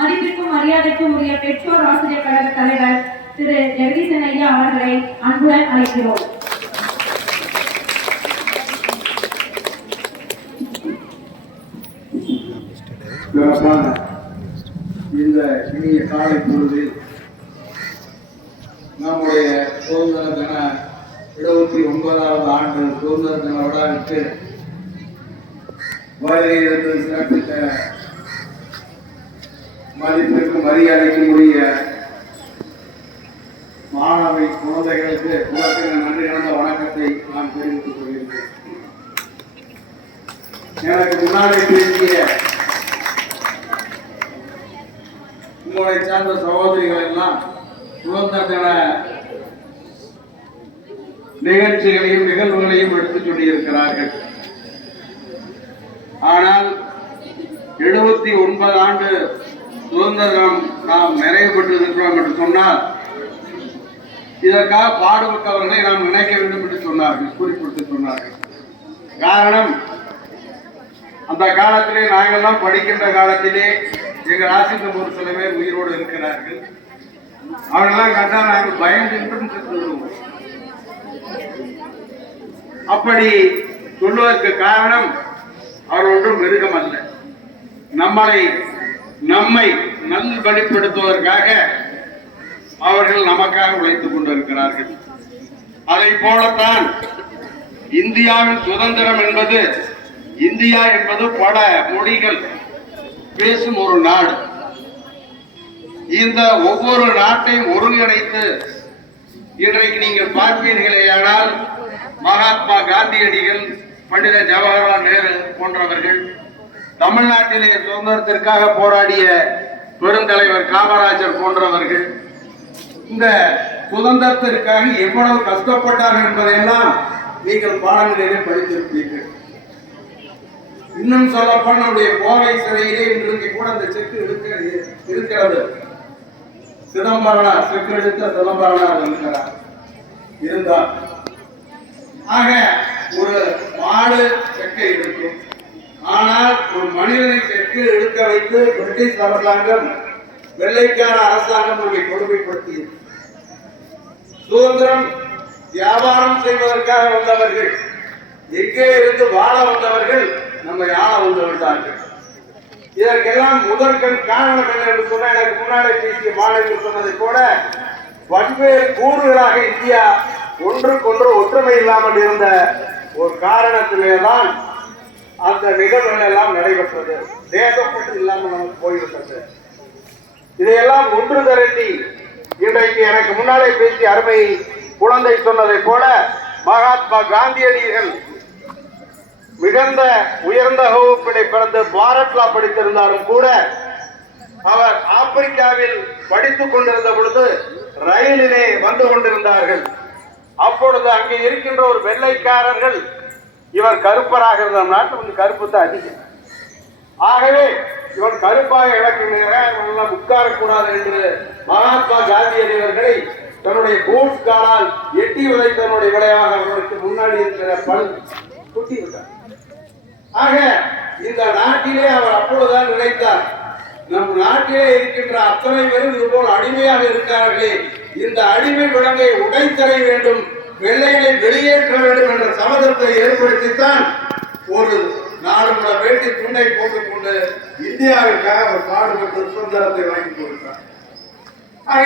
மதிப்பிற்கும் மரியாதைக்கும் உரிய பெற்றோர் ஆசிரியர் கழக தலைவர் திரு ஜெகதீசன் ஐயா அவர்களை அன்புடன் அழைக்கிறோம். இந்த இனிய காலை பொழுதில் நம்முடைய சுதந்திர தின 79வது ஆண்டு சுதந்திர தின விழாவிற்கு வருகையிலிருந்து சிறப்பித்த மதிப்பிற்கும் மரியாதைக்கும் உரிய மாணவி குழந்தைகளுக்கு உலகின் நன்றி கலந்த வணக்கத்தை நான் தெரிவித்துக் கொள்கிறேன். எனக்கு முன்னாடி பேசிய உங்களை சார்ந்த சகோதரிகள் எல்லாம் சுதந்திர தின நிகழ்ச்சிகளையும் நிகழ்வுகளையும் எடுத்துச் சொல்லியிருக்கிறார்கள். ஆனால் 79 ஆண்டு சுதந்திரம் நாம் நிறைவு பெற்றிருக்கிறோம் என்று சொன்னால் இதற்காக பாடுபட்டவர்களை நாம் நினைக்க வேண்டும் என்று சொன்னார்கள், குறிப்பிட்டு சொன்னார்கள். காரணம், அந்த காலத்திலே நாங்கள்லாம் படிக்கின்ற காலத்திலே எங்கள் ஆசிரியர் ஒரு சில பேர் உயிரோடு இருக்கிறார்கள். அவர்களெல்லாம் கண்டா நாங்கள் பயந்தும் செத்துவிடுவோம். அப்படி சொல்வதற்கு காரணம், அவர் ஒன்றும் மிருகம் அல்ல, நம்மை நல்வழிப்படுத்துவதற்காக அவர்கள் நமக்காக உழைத்துக் கொண்டிருக்கிறார்கள். அதை போலத்தான் இந்தியாவின் சுதந்திரம் என்பது, இந்தியா என்பது பல மொழிகள் பேசும் ஒரு நாடு. இந்த ஒவ்வொரு நாட்டையும் ஒருங்கிணைத்து இன்றைக்கு நீங்கள் பார்ப்பீர்களேயானால் மகாத்மா காந்தியடிகள், பண்டித ஜவஹர்லால் நேரு போன்றவர்கள், தமிழ்நாட்டிலே சுதந்திரத்திற்காக போராடிய பெருந்தலைவர் காமராஜர் போன்றவர்கள் இந்த சுதந்திரத்திற்காக எவ்வளவு கஷ்டப்பட்டார்கள் என்பதையெல்லாம் நீங்கள் பாடங்களிலே படித்திருப்பீர்கள். இன்னும் சொல்லப்போனால் நம்முடைய கோவை சிறையிலே இன்றைக்கு கூட அந்த செக்கு இருக்கிறது. சிதம்பரனார், செக்கு எடுத்த சிதம்பரனார் இருக்கிறார் இருந்தார். ஆக ஒரு மாடு செக்கை எடுக்கும், ஆனால் ஒரு மனிதனை செக்கு எடுக்க வைத்து பிரிட்டிஷ் அரசாங்கம், வெள்ளைக்கார அரசாங்கம் நம்மை கொடுமைப்படுத்தியது. சுதந்திரம் வியாபாரம் செய்வதற்காக வந்தவர்கள், எங்கே இருந்து வாழ வந்தவர்கள் நம்மை ஆள வந்து விட்டார்கள். இதற்கெல்லாம் முதற்கண் காரணம் என்ன என்று சொன்ன, எனக்கு முன்னாடி பேசிய மாணவர்கள் சொன்னதை கூட பல்வேறு கூறுகளாக இந்தியா ஒன்றுக்கொன்று ஒற்றுமை இல்லாமல் இருந்த ஒரு காரணத்திலேதான் அந்த நிகழ்வுகள் எல்லாம் நடைபெற்றது. தேசப்பட்டு இல்லாமல் நமக்கு போய்விட்டது. இதையெல்லாம் ஒன்று திரட்டி இன்றைக்கு எனக்கு முன்னாலே பேசிய அருமை குழந்தை சொன்னதை போல மகாத்மா காந்தியடிகள் மிகுந்த உயர்ந்த வகுப்பினை பிறந்து பாரத்லா படித்திருந்தாலும் கூட அவர் ஆப்பிரிக்காவில் படித்துக் கொண்டிருந்த பொழுது ரயிலிலே வந்து கொண்டிருந்தார்கள். அப்பொழுது அங்கே இருக்கின்ற ஒரு வெள்ளைக்காரர்கள், இவர் கருப்பராக இருந்த நாட்டு கொஞ்சம் கருப்பு தான் அதிகம், ஆகவே இவன் கருப்பாக இழக்கின்ற உட்காரக்கூடாது என்று மகாத்மா காந்தியடிகளை தன்னுடைய பூட்ஸ் காலால் எட்டி உதைத்தனுடைய விளைவாக அவர்களுக்கு முன்னாடி இருக்கிற பல் குட்டி விட்டார். ஆக இந்த நாட்டிலே அவர் அப்பொழுதுதான் நினைத்தார், நம் நாட்டிலே இருக்கின்ற அத்தனை பேரும் இதுபோல் அடிமையாக இருக்கிறார்களே, இந்த அடிமை விலங்கை உடைத்தர வேண்டும், வெள்ளைகளை வெளியேற்ற வேண்டும் என்ற சபதத்தை ஏற்படுத்தித்தான் ஒரு 4 வேட்டி துண்டை போட்டுக்கொண்டு இந்தியாவிற்காக அவர் பாடுபட்டு சுதந்திரத்தை வாங்கி கொடுத்தார்.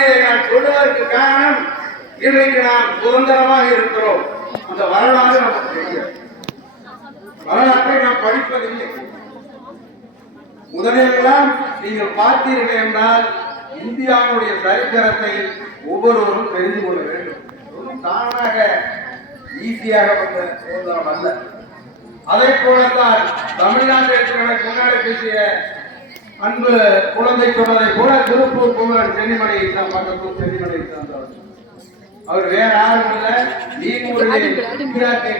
இதை நான் சொல்வதற்கு காரணம், இன்றைக்கு நாம் சுதந்திரமாக இருக்கிறோம். அந்த வரலாறு நமக்கு தெரியும். வரலாற்றை நாம் படிப்பதில்லை. முதலெல்லாம் நீங்கள் பார்த்தீர்கள் என்றால் இந்தியாவுடைய சரித்திரத்தை ஒவ்வொருவரும் தெரிந்து கொள்ள வேண்டும். தானாக ஈஸியாக வந்த சுதந்திரம் அல்ல. அதை போலத்தான் தமிழ்நாட்டிற்கு முன்னாடி பேசிய அன்பு குழந்தை சொன்னதை போல திருப்பூர் குமரன் சென்னிமலையை பக்கத்தூர் சென்னிமலையை சார்ந்தவர். அவர் வேற யாரும் இல்ல, நீங்கூரிலே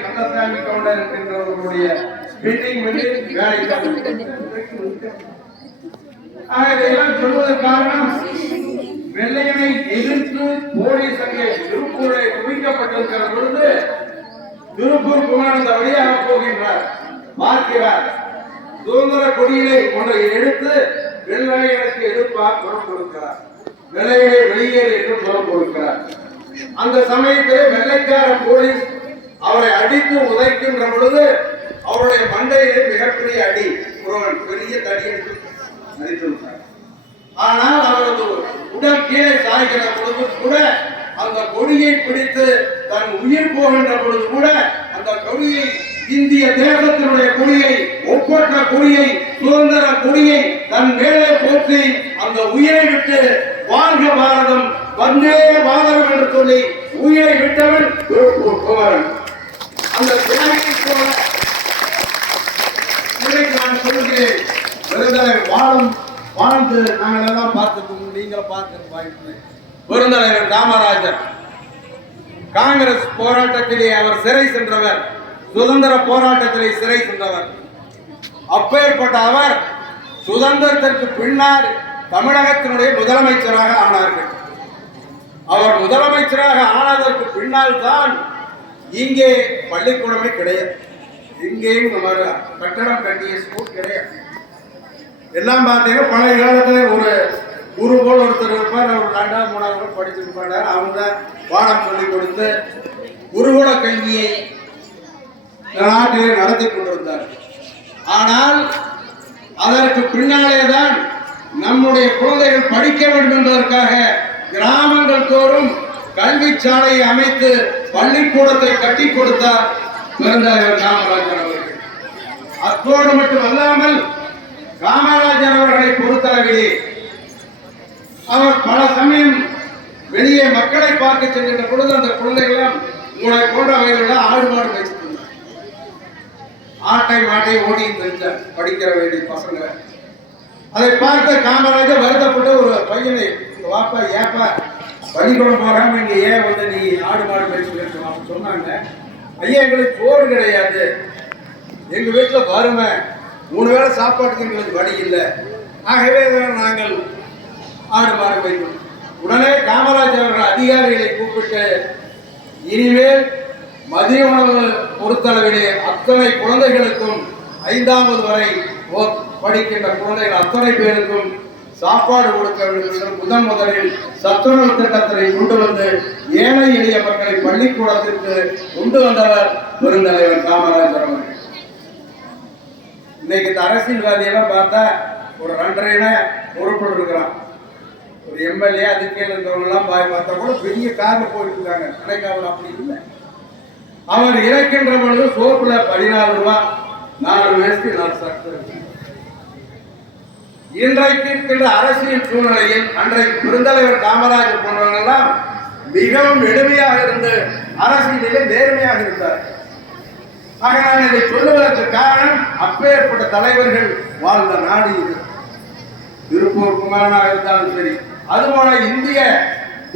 கந்தசாமி கவுண்டர் என்கின்றவர்களுடைய பில்டிங் வேலை. இதையெல்லாம் சொல்வதற்கு காரணம், வெள்ளையனை எதிர்த்து போலீஸ் அங்கே திருப்பூரை குவிக்கப்பட்டிருக்கிற பொழுது திருப்பூர் குமார் அந்த வழியாக போகின்றார், பார்க்கிறார். சுதந்திர கொடியிலே ஒன்றை எடுத்து வெள்ளையனுக்கு எதிர்ப்பாக குரல் கொடுக்கிறார். வெள்ளையை வெளியேறு என்று குரல் கொடுக்கிறார். அந்த சமயத்தில் வெள்ளைக்கார போலீஸ் அவரை அடித்து உதைக்கின்ற பொழுது அவருடைய மண்டையிலே மிகப்பெரிய அடி, ஒருவன் பெரிய தடி எடுத்து அடித்து விட்டார். ஆனால் அவரது உடல் கீழே சாய்கிற பொழுது கூட அந்த கொடியை பிடித்து தன் உயிர் போகின்ற பொழுது கூட அந்த கொடியை, இந்திய தேசத்தினுடைய கொடியை, ஒப்பற்ற கொடியை, சுதந்திர கொடியை தன் மேலே போற்றி அந்த உயிரை விட்டு வாழ்க பாரதம் வந்தே பாரதம் என்று சொல்லி உயிரை விட்டவன் குமரன். அந்த தியாகியை போல இன்றைக்கு நான் சொல்கிறேன், பெருந்தலைவர் வாழ்ந்து நாங்கள் எல்லாம் பார்த்துக்கோங்க, நீங்களும் பார்த்து பெருந்தலைவர் காமராஜர் காங்கிரஸ் போராட்டத்திலே அவர் சிறை சென்றவர், சுதந்திர போராட்டத்திலே சிறை சென்றவர். அப்பேற்பட்ட அவர் சுதந்திரத்திற்கு பின்னால் தமிழகத்தினுடைய முதலமைச்சராக ஆனார்கள். அவர் முதலமைச்சராக ஆனதற்கு பின்னால் தான் இங்கே பள்ளிக்கூடமே கிடையாது, இங்கேயும் கட்டடம் கட்டிய ஸ்கூல் கிடையாது. எல்லாம் பார்த்தீங்கன்னா பழைய காலத்தில் ஒரு குரு போல் ஒருத்தர் இருப்பார், அவர் 2வது 3வது படிச்சிருப்பார். அவங்க தான் பாடம் சொல்லிக் கொடுத்து குருகுல கல்வியை நாட்டிலே நடத்தி கொண்டிருந்தார். ஆனால் அதற்கு பின்னாலே தான் நம்முடைய குழந்தைகள் படிக்க வேண்டும் என்பதற்காக கிராமங்கள் தோறும் கல்வி சாலையை அமைத்து பள்ளிக்கூடத்தை கட்டி கொடுத்தார் பெருந்தலைவர் காமராஜர் அவர்கள். அத்தோடு மட்டுமல்லாமல் காமராஜர் அவர்களை பொறுத்தளவிலே அவர் பல சமயம் வெளியே மக்களை பார்க்க செல்கின்ற பொழுது அந்த குழந்தைகளாம் உங்களை போன்ற வகைகள் ஆடு மாடு வச்சிருந்தார். ஆட்டை மாட்டை ஓடி தெரிஞ்சார் படிக்கிற வேண்டிய பசங்க. அதை பார்த்த காமராஜர் வருத்தப்பட்டு ஒரு பையனை, வாப்பா ஏப்பா பள்ளிக்கூடம் போகாம இங்க ஏன் வந்து நீ ஆடு மாடு வச்சு சொன்னாங்க. ஐயா எங்களுக்கு சோறு கிடையாது, எங்க வீட்டுல வறுமை, 3 வேளை சாப்பாட்டுக்கு எங்களுக்கு வழி இல்லை, ஆகவே நாங்கள் ஆடு மாடு வைக்கும். உடனே காமராஜர் அவர்கள் அதிகாரிகளை கூப்பிட்டு, இனிமேல் மதிய உணவு பொறுத்தளவிலே அத்தனை குழந்தைகளுக்கும் 5வது வரை படிக்கின்ற குழந்தைகள் அத்தனை பேருக்கும் சாப்பாடு கொடுக்க வேண்டும். முதலில் சத்துணவு திட்டத்தை கொண்டு வந்து ஏழை எளிய மக்களை பள்ளிக்கூடத்திற்கு கொண்டு வந்தவர் பெருந்தலைவர் காமராஜர் அவர்கள். இன்னைக்கு அரசியல்வாதியெல்லாம் பார்த்தா ஒரு 2.5 பொறுப்பு இருக்கிறான். ஒரு எம்எல்ஏ அதுக்கே இருந்தவங்க எல்லாம் பார்த்தா கூட பெரிய கார்ல போயிட்டு இருக்காங்க. அன்னைக்கு அவர் அப்படி இல்லை. அவர் இறக்கின்ற பொழுது சோப்புல 14 ரூபாய் 4 வயசுக்கு 4 சட்டை. இன்றைக்கு இருக்கின்ற அரசியல் சூழ்நிலையில் அன்றைக்கு பெருந்தலைவர் காமராஜர் போன்றவர்களெல்லாம் மிகவும் எளிமையாக இருந்து அரசியலிலே நேர்மையாக இருந்தார். ஆக நான் இதை சொல்லுவதற்கு காரணம், அப்பேற்பட்ட தலைவர்கள் வாழ்ந்த நாடு இது. திருப்பூர் குமரனாக இருந்தாலும் சரி, அதுபோல இந்திய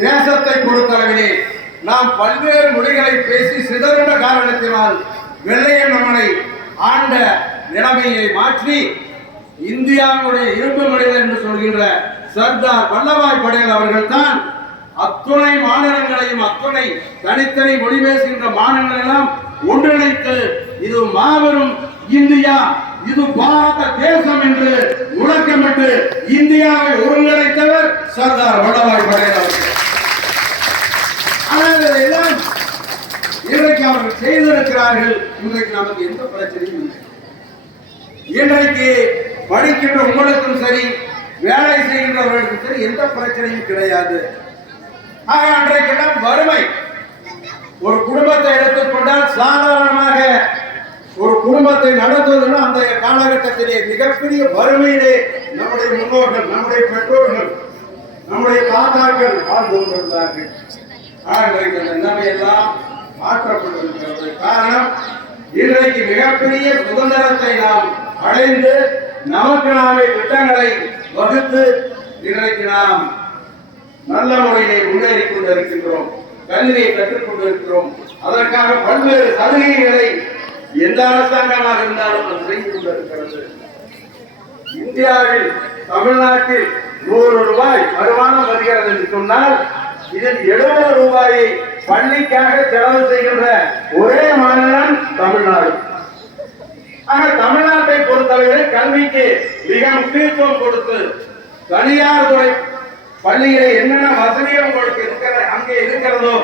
தேசத்தை பொறுத்தளவிலே நாம் பல்வேறு மொழிகளை பேசி சிதறின காரணத்தினால் வெள்ளையன் நம்மளை ஆண்ட நிலைமையை மாற்றி இந்தியாவுடைய இரும்பு மனிதர் என்று சொல்கின்ற சர்தார் வல்லபாய் படேல் அவர்கள் தான் அத்துணை மாநிலங்களையும் அத்துணை தனித்தனி மொழி பேசுகின்ற மாநிலங்கள் எல்லாம் ஒன்றிணைத்து இது மாபெரும் இந்தியா, இது பாரத தேசம் என்று முழக்கமிட்டு இந்தியாவை ஒருங்கிணைத்தவர் சர்தார் வல்லபாய் படேல் அவர்கள். ஆனால் இதையெல்லாம் இன்றைக்கு அவர்கள் செய்திருக்கிறார்கள். இன்றைக்கு நமக்கு எந்த பிரச்சனையும் இல்லை. இன்றைக்கு படிக்கின்ற உங்களுக்கும் சரி, வேலை செய்கின்றவர்களுக்கும் சரி, எந்த பிரச்சனையும் கிடையாது. ஆக அன்றைக்கெல்லாம் வறுமை, ஒரு குடும்பத்தை எடுத்துக்கொண்டால் சாதாரணமாக ஒரு குடும்பத்தை நடத்துவதுன்னா அந்த காலகட்டத்திலே மிகப்பெரிய வறுமையிலே நம்முடைய முன்னோர்கள், நம்முடைய பெற்றோர்கள், நம்முடைய தாத்தாக்கள் வாழ்ந்து கொண்டிருந்தார்கள். இன்றைக்கு அந்த நிலைமை எல்லாம் மாற்றப்பட்டிருக்கிறது. காரணம், இன்றைக்கு மிகப்பெரிய சுதந்திரத்தை நாம் அடைந்து நமக்கு நாமே திட்டங்களை வகுத்து இன்றைக்கு நாம் நல்ல முறையை முன்னேறி கொண்டிருக்கின்றோம், கல்வியை கற்றுக் கொண்டிருக்கிறோம். அதற்காக பல்வேறு சலுகைகளை எந்த அரசாங்கமாக இருந்தாலும் அது செய்து கொண்டிருக்கிறது. இந்தியாவில் தமிழ்நாட்டில் 100 ரூபாய் வருமானம் வருகிறது என்று சொன்னால் இதில் 70 ரூபாயை பள்ளிக்காக செலவு செய்கின்ற ஒரே மாநிலம் தமிழ்நாடு. ஆக தமிழ்நாட்டை பொறுத்தளவில் கல்விக்கு மிக முக்கியத்துவம் கொடுத்து தனியார் துறை பள்ளிகளை என்னென்ன வசதிகள் உங்களுக்கு அங்கே இருக்கிறதோ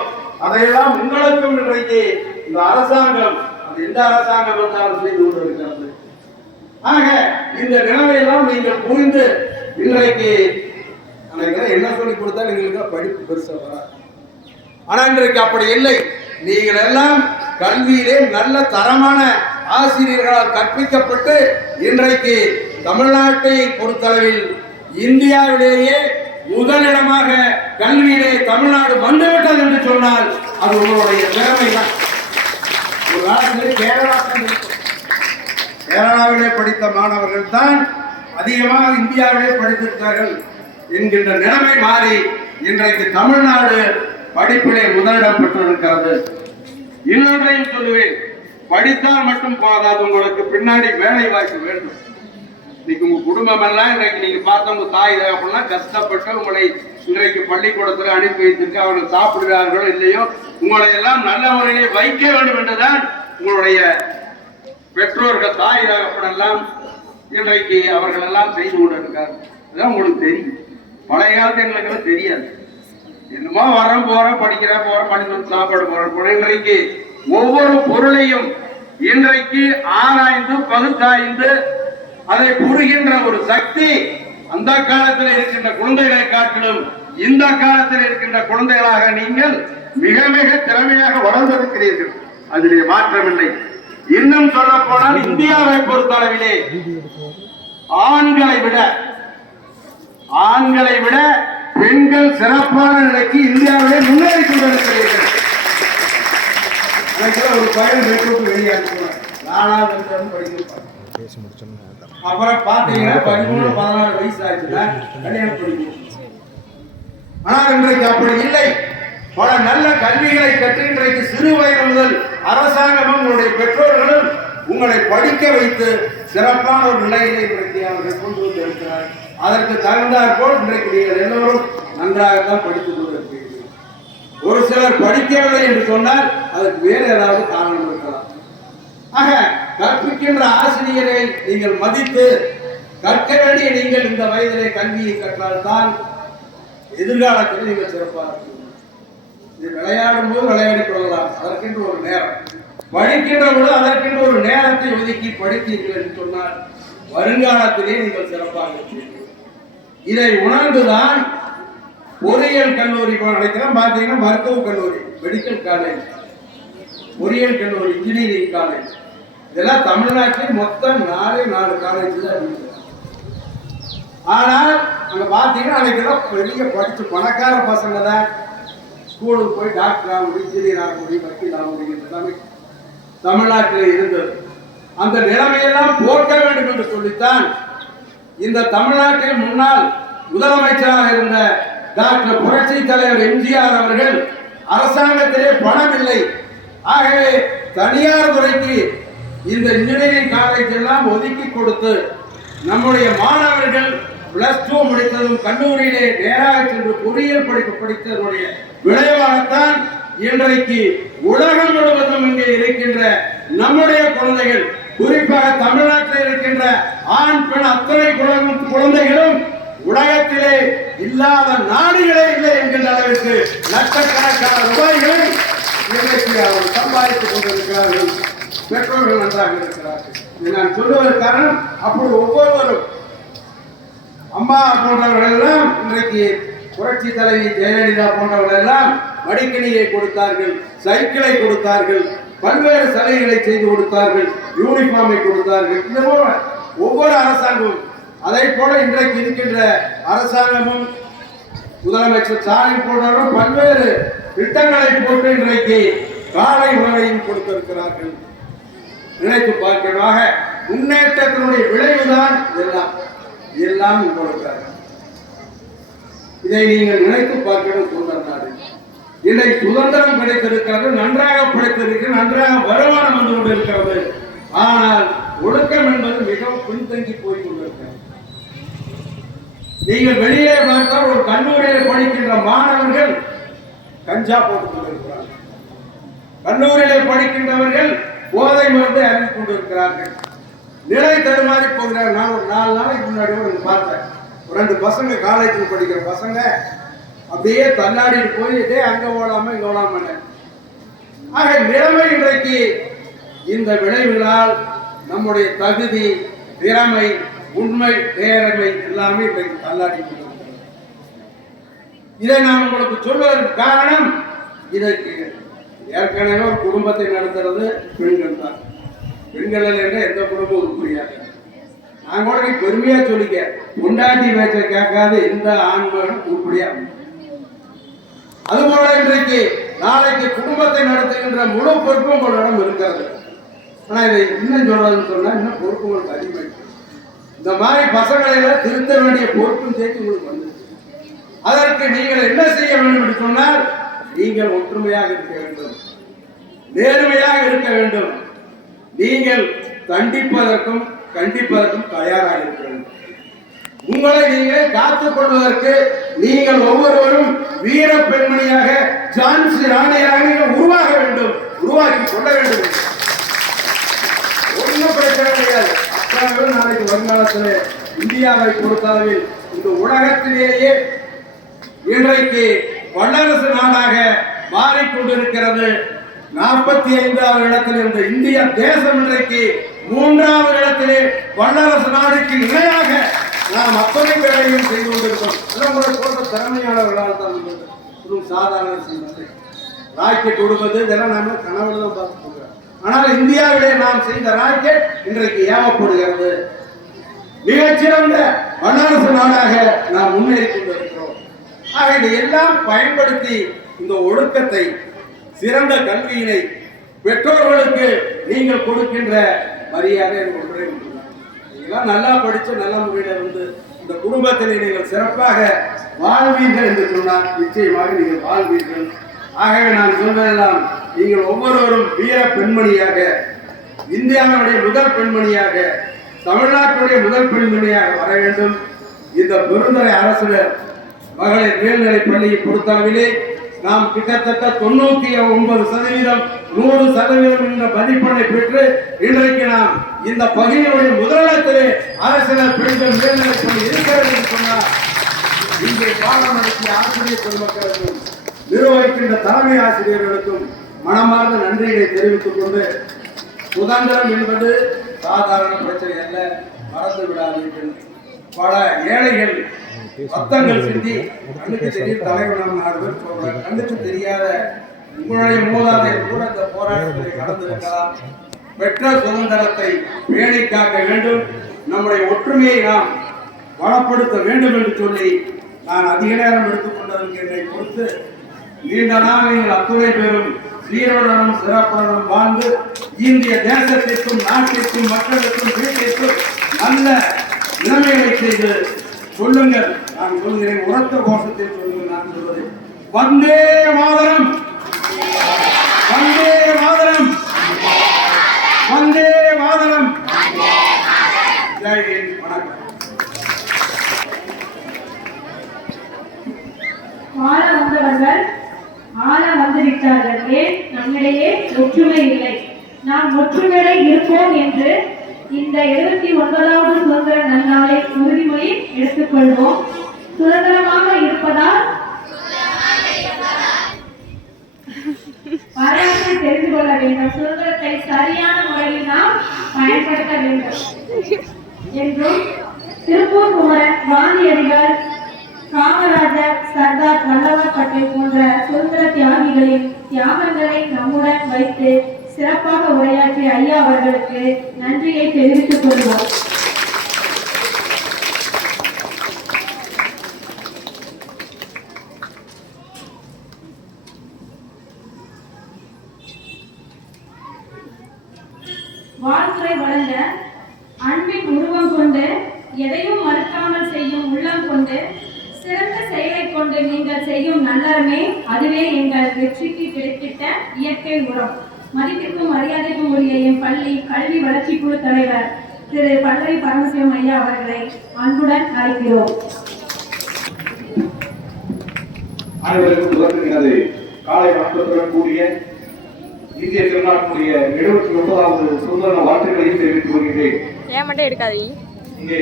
அதையெல்லாம் உங்களுக்கும் இன்றைக்கு இந்த அரசாங்கம் அது எந்த அரசாங்கம் இருந்தாலும் செய்து கொண்டிருக்கிறது. ஆக இந்த நிலைமையெல்லாம் நீங்கள் புரிந்து இன்றைக்கு என்ன சொல்லி கொடுத்தா எங்களுக்கு படிப்பு பெருசா வராது. ஆனா இன்றைக்கு அப்படி இல்லை. நீங்கள் எல்லாம் கல்வியிலே நல்ல தரமான ஆசிரியர்களால் கற்பிக்கப்பட்டு இன்றைக்கு தமிழ்நாட்டை பொறுத்தளவில் இந்தியாவிலேயே முதலிடமாக கல்வியிலே தமிழ்நாடு வந்துவிட்டது என்று சொன்னால் அது உங்களுடைய திறமை தான். ஒரு காலத்தில் கேரளாவிலே படித்த மாணவர்கள் தான் அதிகமாக இந்தியாவிலே படித்திருக்கிறார்கள் என்கின்ற நிலைமை மாறி இன்றைக்கு தமிழ்நாடு படிப்பிலே முதலிடம் பெற்றிருக்கிறது. இன்னொன்றையும் சொல்லுவேன், படித்தால் மட்டும் போதாது, உங்களுக்கு பின்னாடி வேலை வாய்ப்பு வேண்டும். இன்னைக்கு உங்க குடும்பம் எல்லாம் இன்றைக்கு நீங்க பார்த்த உங்க தாய் தகப்பெல்லாம் கஷ்டப்பட்டு உங்களை இன்றைக்கு பள்ளிக்கூடத்தில் அனுப்பி வைத்திருக்கு. அவர்கள் சாப்பிடுகிறார்களோ இல்லையோ, உங்களை எல்லாம் நல்ல முறையிலே வைக்க வேண்டும் என்றுதான் உங்களுடைய பெற்றோர்கள் தாய் தகப்பனெல்லாம் இன்றைக்கு அவர்கள் எல்லாம் செய்து கொண்டிருக்கார்கள். அதான் உங்களுக்கு தெரியும். பழைய காலத்து எங்களுக்கு தெரியாது. என்னமோ வரோம் போறோம் படிக்கிறேன் போறோம் படிச்சு சாப்பாடு போறோம். இன்றைக்கு ஒவ்வொரு பொருளையும் இன்றைக்கு ஆராய்ந்து பகுத்தாய்ந்து அதை புரிகின்ற ஒரு சக்தி அந்த காலத்தில் இருக்கின்ற குழந்தைகளை காட்டிலும் இந்த காலத்தில் இருக்கின்ற குழந்தைகளாக நீங்கள் மிக மிக திறமையாக வளர்ந்திருக்கிறீர்கள். அதிலே மாற்றமில்லை. இன்னும் சொல்ல போனால் இந்தியாவை பொறுத்தளவிலே ஆண்களை விட பெண்கள் சிறப்பான நிலைக்கு இந்தியாவிலே முன்னேறி கொண்டிருக்கிறீர்கள். ஒரு பையன் வீட்டுக்கு வெளியே அனுப்புவார். 4வது படிக்க அப்புறம் பாத்தீங்கன்னா 13-14 வயசு ஆச்சுன்னா கல்யாணம் படிக்கும். ஆனால் இன்றைக்கு அப்படி இல்லை. பல நல்ல கல்விகளை கற்று இன்றைக்கு சிறு வயது முதல் அரசாங்கமும் உங்களுடைய பெற்றோர்களும் உங்களை படிக்க வைத்து சிறப்பான ஒரு நிலையிலே இன்றைக்கு அவர்கள் கொண்டு வந்து இருக்கிறார். அதற்கு தகுந்தாற் போல் இன்றைக்கு நீங்கள் எல்லோரும் நன்றாகத்தான் படித்துக் கொண்டிருக்கிறீர்கள். ஒரு சிலர் படிக்கவில்லை என்று சொன்னால் அதற்கு வேறு ஏதாவது காரணம் இருக்கலாம். ஆக கற்பிக்கின்ற ஆசிரியரை நீங்கள் மதித்து கற்க வேண்டிய நீங்கள் இந்த வயதிலே கல்வியை கற்றால்தான் எதிர்காலத்தில் நீங்கள் சிறப்பாக இருக்கும். விளையாடும் போது விளையாடிக் கொள்ளலாம், அதற்கென்று ஒரு நேரம். படிக்கின்ற போது அதற்கென்று ஒரு நேரத்தை ஒதுக்கி படித்தீர்கள் என்று சொன்னால் வருங்காலத்திலே நீங்கள் சிறப்பாக இருப்பீர்கள். இதை உணர்ந்துதான் பொறியியல் கல்லூரி நினைக்கிறேன் பார்த்தீங்கன்னா மருத்துவக் கல்லூரி, மெடிக்கல் காலேஜ், பொறியியல் கல்லூரி, இன்ஜினியரிங் காலேஜ், இதெல்லாம் தமிழ்நாட்டில் மொத்தம் 4 காலேஜ் தான் இருக்கு. ஆனால் அங்க பாத்தீங்கன்னா அன்னைக்கெல்லாம் பெரிய படிச்சு பணக்கார பசங்க தான் ஸ்கூலுக்கு போய் டாக்டர் ஆக முடியும், இன்ஜினியர் ஆக முடியும், வக்கீல் ஆக முடியும். தமிழ்நாட்டில் இருந்தது. அந்த நிலைமையெல்லாம் போக்க வேண்டும் என்று சொல்லித்தான் இந்த தமிழ்நாட்டில் முன்னாள் முதலமைச்சராக இருந்த டாக்டர் புரட்சி தலைவர் எம்ஜிஆர் அவர்கள் அரசாங்கத்திலே பணம் இல்லை, ஆகவே தனியார் துறைக்கு இந்த இன்ஜினியரிங் காலேஜ் எல்லாம் ஒதுக்கி கொடுத்து நம்முடைய மாணவர்கள் +2 முடித்ததும் கல்லூரியிலே நேராக சென்று பொறியியல் படிப்பு படித்ததனுடைய விளைவாகத்தான் இன்றைக்கு உலகம் முழுவதும் இங்கே இருக்கின்ற நம்முடைய குழந்தைகள், குறிப்பாக தமிழ்நாட்டில் இருக்கின்ற ஆண் பெண் அத்தனை குழந்தைகளும் உலகத்திலே இல்லாத நாடுகளே இல்லை என்கின்ற அளவிற்கு லட்சக்கணக்கான ரூபாய்களை இன்றைக்கு அவர்கள் சம்பாதித்துக் கொண்டிருக்கிறார்கள். பெற்றோர்கள் நன்றாக இருக்கிறார்கள். நான் சொல்வதற்கு காரணம் அப்படி ஒவ்வொருவரும் அம்மா போன்றவர்கள் எல்லாம் இன்றைக்கு புரட்சி தலைவி ஜெயலலிதா போன்றவர்கள் எல்லாம் மடிக்கணியை கொடுத்தார்கள், சைக்கிளை கொடுத்தார்கள், பல்வேறு சலுகைகளை செய்து கொடுத்தார்கள், யூனிஃபார்மை கொடுத்தார்கள். இது போல ஒவ்வொரு அரசாங்கமும் அதை போல இன்றைக்கு இருக்கின்ற அரசாங்கமும் முதலமைச்சர் ஸ்டாலின் போன்றவர்கள் பல்வேறு திட்டங்களை போட்டு இன்றைக்கு காலை உணவையும் கொடுத்திருக்கிறார்கள். நினைத்து பார்க்கிறதாக முன்னேற்றத்தினுடைய விளைவுதான் எல்லாம் உங்களுக்கு. இதை நீங்கள் நினைத்து பார்க்கணும். சுதந்திர நாடு இன்றைக்கு சுதந்திரம் கிடைத்திருக்கிறது, நன்றாக படைத்திருக்கிறது, நன்றாக வருமானம் வந்து கொண்டிருக்கிறது. ஆனால் ஒழுக்கம் என்பது மிகவும் பின்தங்கி போய் கொண்டிருக்கிறது. நீங்கள் வெளியே பார்த்தால் ஒரு கல்லூரியில் படிக்கின்ற மாணவர்கள் கஞ்சா போட்டுக் கொண்டிருக்கிறார்கள், கல்லூரியிலே படிக்கின்றவர்கள் போதை மருந்தை அறிந்து கொண்டிருக்கிறார்கள். நிலை தடுமாறி போகிறார். நான் ஒரு 4 நாளைக்கு முன்னாடி ஒரு பார்த்தேன். ஒரு 2 பசங்க காலேஜில் படிக்கிற பசங்க அப்படியே தள்ளாடிட்டு போய் இதே அங்கே ஓடாம இங்கே ஓடாம. ஆக நிலைமை இன்றைக்கு இந்த விளைவுகளால் நம்முடைய தகுதி, திறமை, உண்மை, நேர்மை எல்லாமே இன்றைக்கு தள்ளாடி கொண்டிருக்கிறது. இதை நான் உங்களுக்கு சொல்வதற்கு காரணம், இதற்கு ஏற்கனவே ஒரு குடும்பத்தை நடத்துறது பெண்கள் தான். பெண்கள் என்ற எந்த குடும்பம் உருப்படியாக நான் கூட பெருமையா சொல்லிக்க, பொண்டாட்டி பேச்சை கேட்காத எந்த ஆண்களும் உருப்படியாக. அதுபோல இன்றைக்கு நாளைக்கு குடும்பத்தை நடத்துகின்ற முழு பொறுப்பு உங்களிடம் இருக்கிறது. ஆனா இதை இன்னும் சொல்றதுன்னு சொன்னா இன்னும் பொறுப்பு உங்களுக்கு அதிகமாக. இந்த மாதிரி பசங்களை எல்லாம் திருத்த வேண்டிய பொறுப்பும் சேர்த்து உங்களுக்கு வந்து, அதற்கு நீங்கள் என்ன செய்ய வேண்டும் என்று சொன்னால், நீங்கள் ஒற்றுமையாக இருக்க வேண்டும், நேர்மையாக இருக்க வேண்டும். நீங்கள் தண்டிப்பதற்கும் கண்டிப்பதற்கும் தயாராக இருக்க வேண்டும். உங்களை நீங்கள் காத்துக் கொள்வதற்கு நீங்கள் ஒவ்வொருவரும் வீர பெண்மணியாக, ஜான்சி ராணியாக நீங்கள் உருவாக வேண்டும், உருவாக்கி கொள்ள வேண்டும். ஒன்றும் பிரச்சனை கிடையாது. நாளைக்கு வருங்காலத்தில் இந்தியாவை பொறுத்தளவில் இந்த உலகத்திலேயே இன்றைக்கு வல்லரசு நாடாக மாறிக்கொண்டிருக்கிறது. 45வது இடத்தில் இருந்த இந்திய தேசம் இன்றைக்கு 3வது இடத்திலே வல்லரசு நாடுக்கு இணையாக நாம் அத்தனை வேலையும் செய்து கொண்டிருக்கிறோம். உங்களை போன்ற திறமையாளர்களால் தான் சாதாரண செய்வது, ராக்கெட் கொடுப்பது இதெல்லாம் நம்ம கனவுல தான் பார்த்து. ஆனால் இந்தியாவிலே நாம் செய்த ராக்கெட் இன்றைக்கு ஏவப்படுகிறது. மிகச்சிறந்த வல்லரசு நாடாக நாம் முன்னேறி கொண்டிருக்கிறோம். ஆக இதையெல்லாம் பயன்படுத்தி இந்த ஒழுக்கத்தை, சிறந்த கல்வியினை, பெற்றோர்களுக்கு நீங்கள் கொடுக்கின்ற மரியாதை ஒன்றே ஒன்றுதான். நீங்களாம் நல்லா படித்து நல்ல முறையில் வந்து இந்த குடும்பத்தில் நீங்கள் சிறப்பாக வாழ்வீர்கள் என்று சொன்னால் நிச்சயமாக நீங்கள் வாழ்வீர்கள். ஆகவே நான் சொல்வதெல்லாம், நீங்கள் ஒவ்வொருவரும் வீர பெண்மணியாக, இந்தியாவுடைய முதல் பெண்மணியாக, தமிழ்நாட்டுடைய முதல் பெண்மணியாக வர வேண்டும். இந்த பெருந்துறை அரசு மகளிர் மேல்நிலைப் பள்ளியை பொறுத்தளவிலே நாம் கிட்டத்தட்ட 99% 100% என்ற மதிப்பெண்ணை பெற்று இன்றைக்கு நாம் இந்த பகுதியுடைய முதலிடத்திலே அரசியல் பெண்கள் மேல்நிலைப் பள்ளி இருக்கிறது என்று சொன்னார். இங்கே பாடம் நடத்திய ஆசிரியர் பெருமக்களுக்கும் நிர்வகிக்கின்ற தலைமை ஆசிரியர்களுக்கும் மனமார்ந்த நன்றிகளை தெரிவித்துக் கொண்டு, சுதந்திரம் என்பது சாதாரண பிரச்சனை அல்ல, மறந்து விடாதீர்கள். பல ஏழைகள் ரத்தங்கள் சிந்தி கண்ணுக்கு தெரிய தலைவர் நாம் 4 பேர் சொல்றாங்க. கண்ணுக்கு தெரியாத உங்களுடைய மூதாதையர் கூட இந்த போராட்டத்தில் கலந்திருக்கலாம். பெற்ற சுதந்திரத்தை பேணி காக்க வேண்டும், நம்முடைய ஒற்றுமையை நாம் வளப்படுத்த வேண்டும் என்று சொல்லி நான் அதிக நேரம் எடுத்துக்கொண்டதற்கு என்னை பொறுத்து நீண்ட நாள் நீங்கள் அத்துணை பேரும் சீருடனும் சிறப்புடனும் வாழ்ந்து இந்திய தேசத்திற்கும் நாட்டிற்கும் மக்களுக்கும் வீட்டிற்கும் நல்ல நிலைமைகளை செய்து சொல்லுங்கள். நான் சொல்கிறேன், உரத்த கோஷத்தில் சொல்லுங்கள். நான் சொல்வது வந்தே மாதரம், வந்தே மாதரம், வந்தே மாதரம். ஜெய் ஹிந்த். வணக்கம். ஆள வந்தவர்கள் ஆள வந்துவிட்டார்கள். ஏன் நம்மிடையே ஒற்றுமை இல்லை? நாம் ஒற்றுமையை இருப்போம் என்று இந்த 79வது சுதந்திர நன்னாளை உறுதிமொழி எடுத்துக்கொள்வோம். சுதந்திரமாக இருப்பதால் வரலாற்றை தெரிந்து கொள்ள வேண்டும். சுதந்திரத்தை சரியான முறையில் நாம் பயன்படுத்த வேண்டும் என்றும் திருப்பூர் குமரன், காந்தியடிகள், காமராஜர், சர்தார் வல்லபாய் பட்டேல் போன்ற சுதந்திர தியாகிகளின் தியாகங்களை நம்முடன் வைத்து சிறப்பாக உரையாற்றிய ஐயா அவர்களுக்கு நன்றியை தெரிவித்துக் கொள்வோம். வாழ்த்துறை வழங்க அன்பின் உருவம் கொண்டு, எதையும் மறுக்காமல் செய்யும் உள்ளம் கொண்டு, சிறந்த செயலை கொண்டு நீங்கள் செய்யும் நல்லறமே அதுவே எங்கள் வெற்றிக்கு கிடைத்திட்ட இயற்கை உரம். மதிப்பிற்கும் மரியாதைக்கும் உரிய என் பள்ளி கல்வி வளர்ச்சி குழு தலைவர் திரு பல்லவி பரமசிவம் ஐயா அவர்களை அன்புடன் அழைக்கிறோம். அனைவருக்கும் முதற்கனது காலை வணக்கத்துடன் கூடிய இந்திய திருநாட்டினுடைய 79வது சுதந்திர வாழ்த்துக்களையும் தெரிவித்துக் கொள்கிறேன். ஏன் மட்டும் எடுக்காதீங்க. இங்கே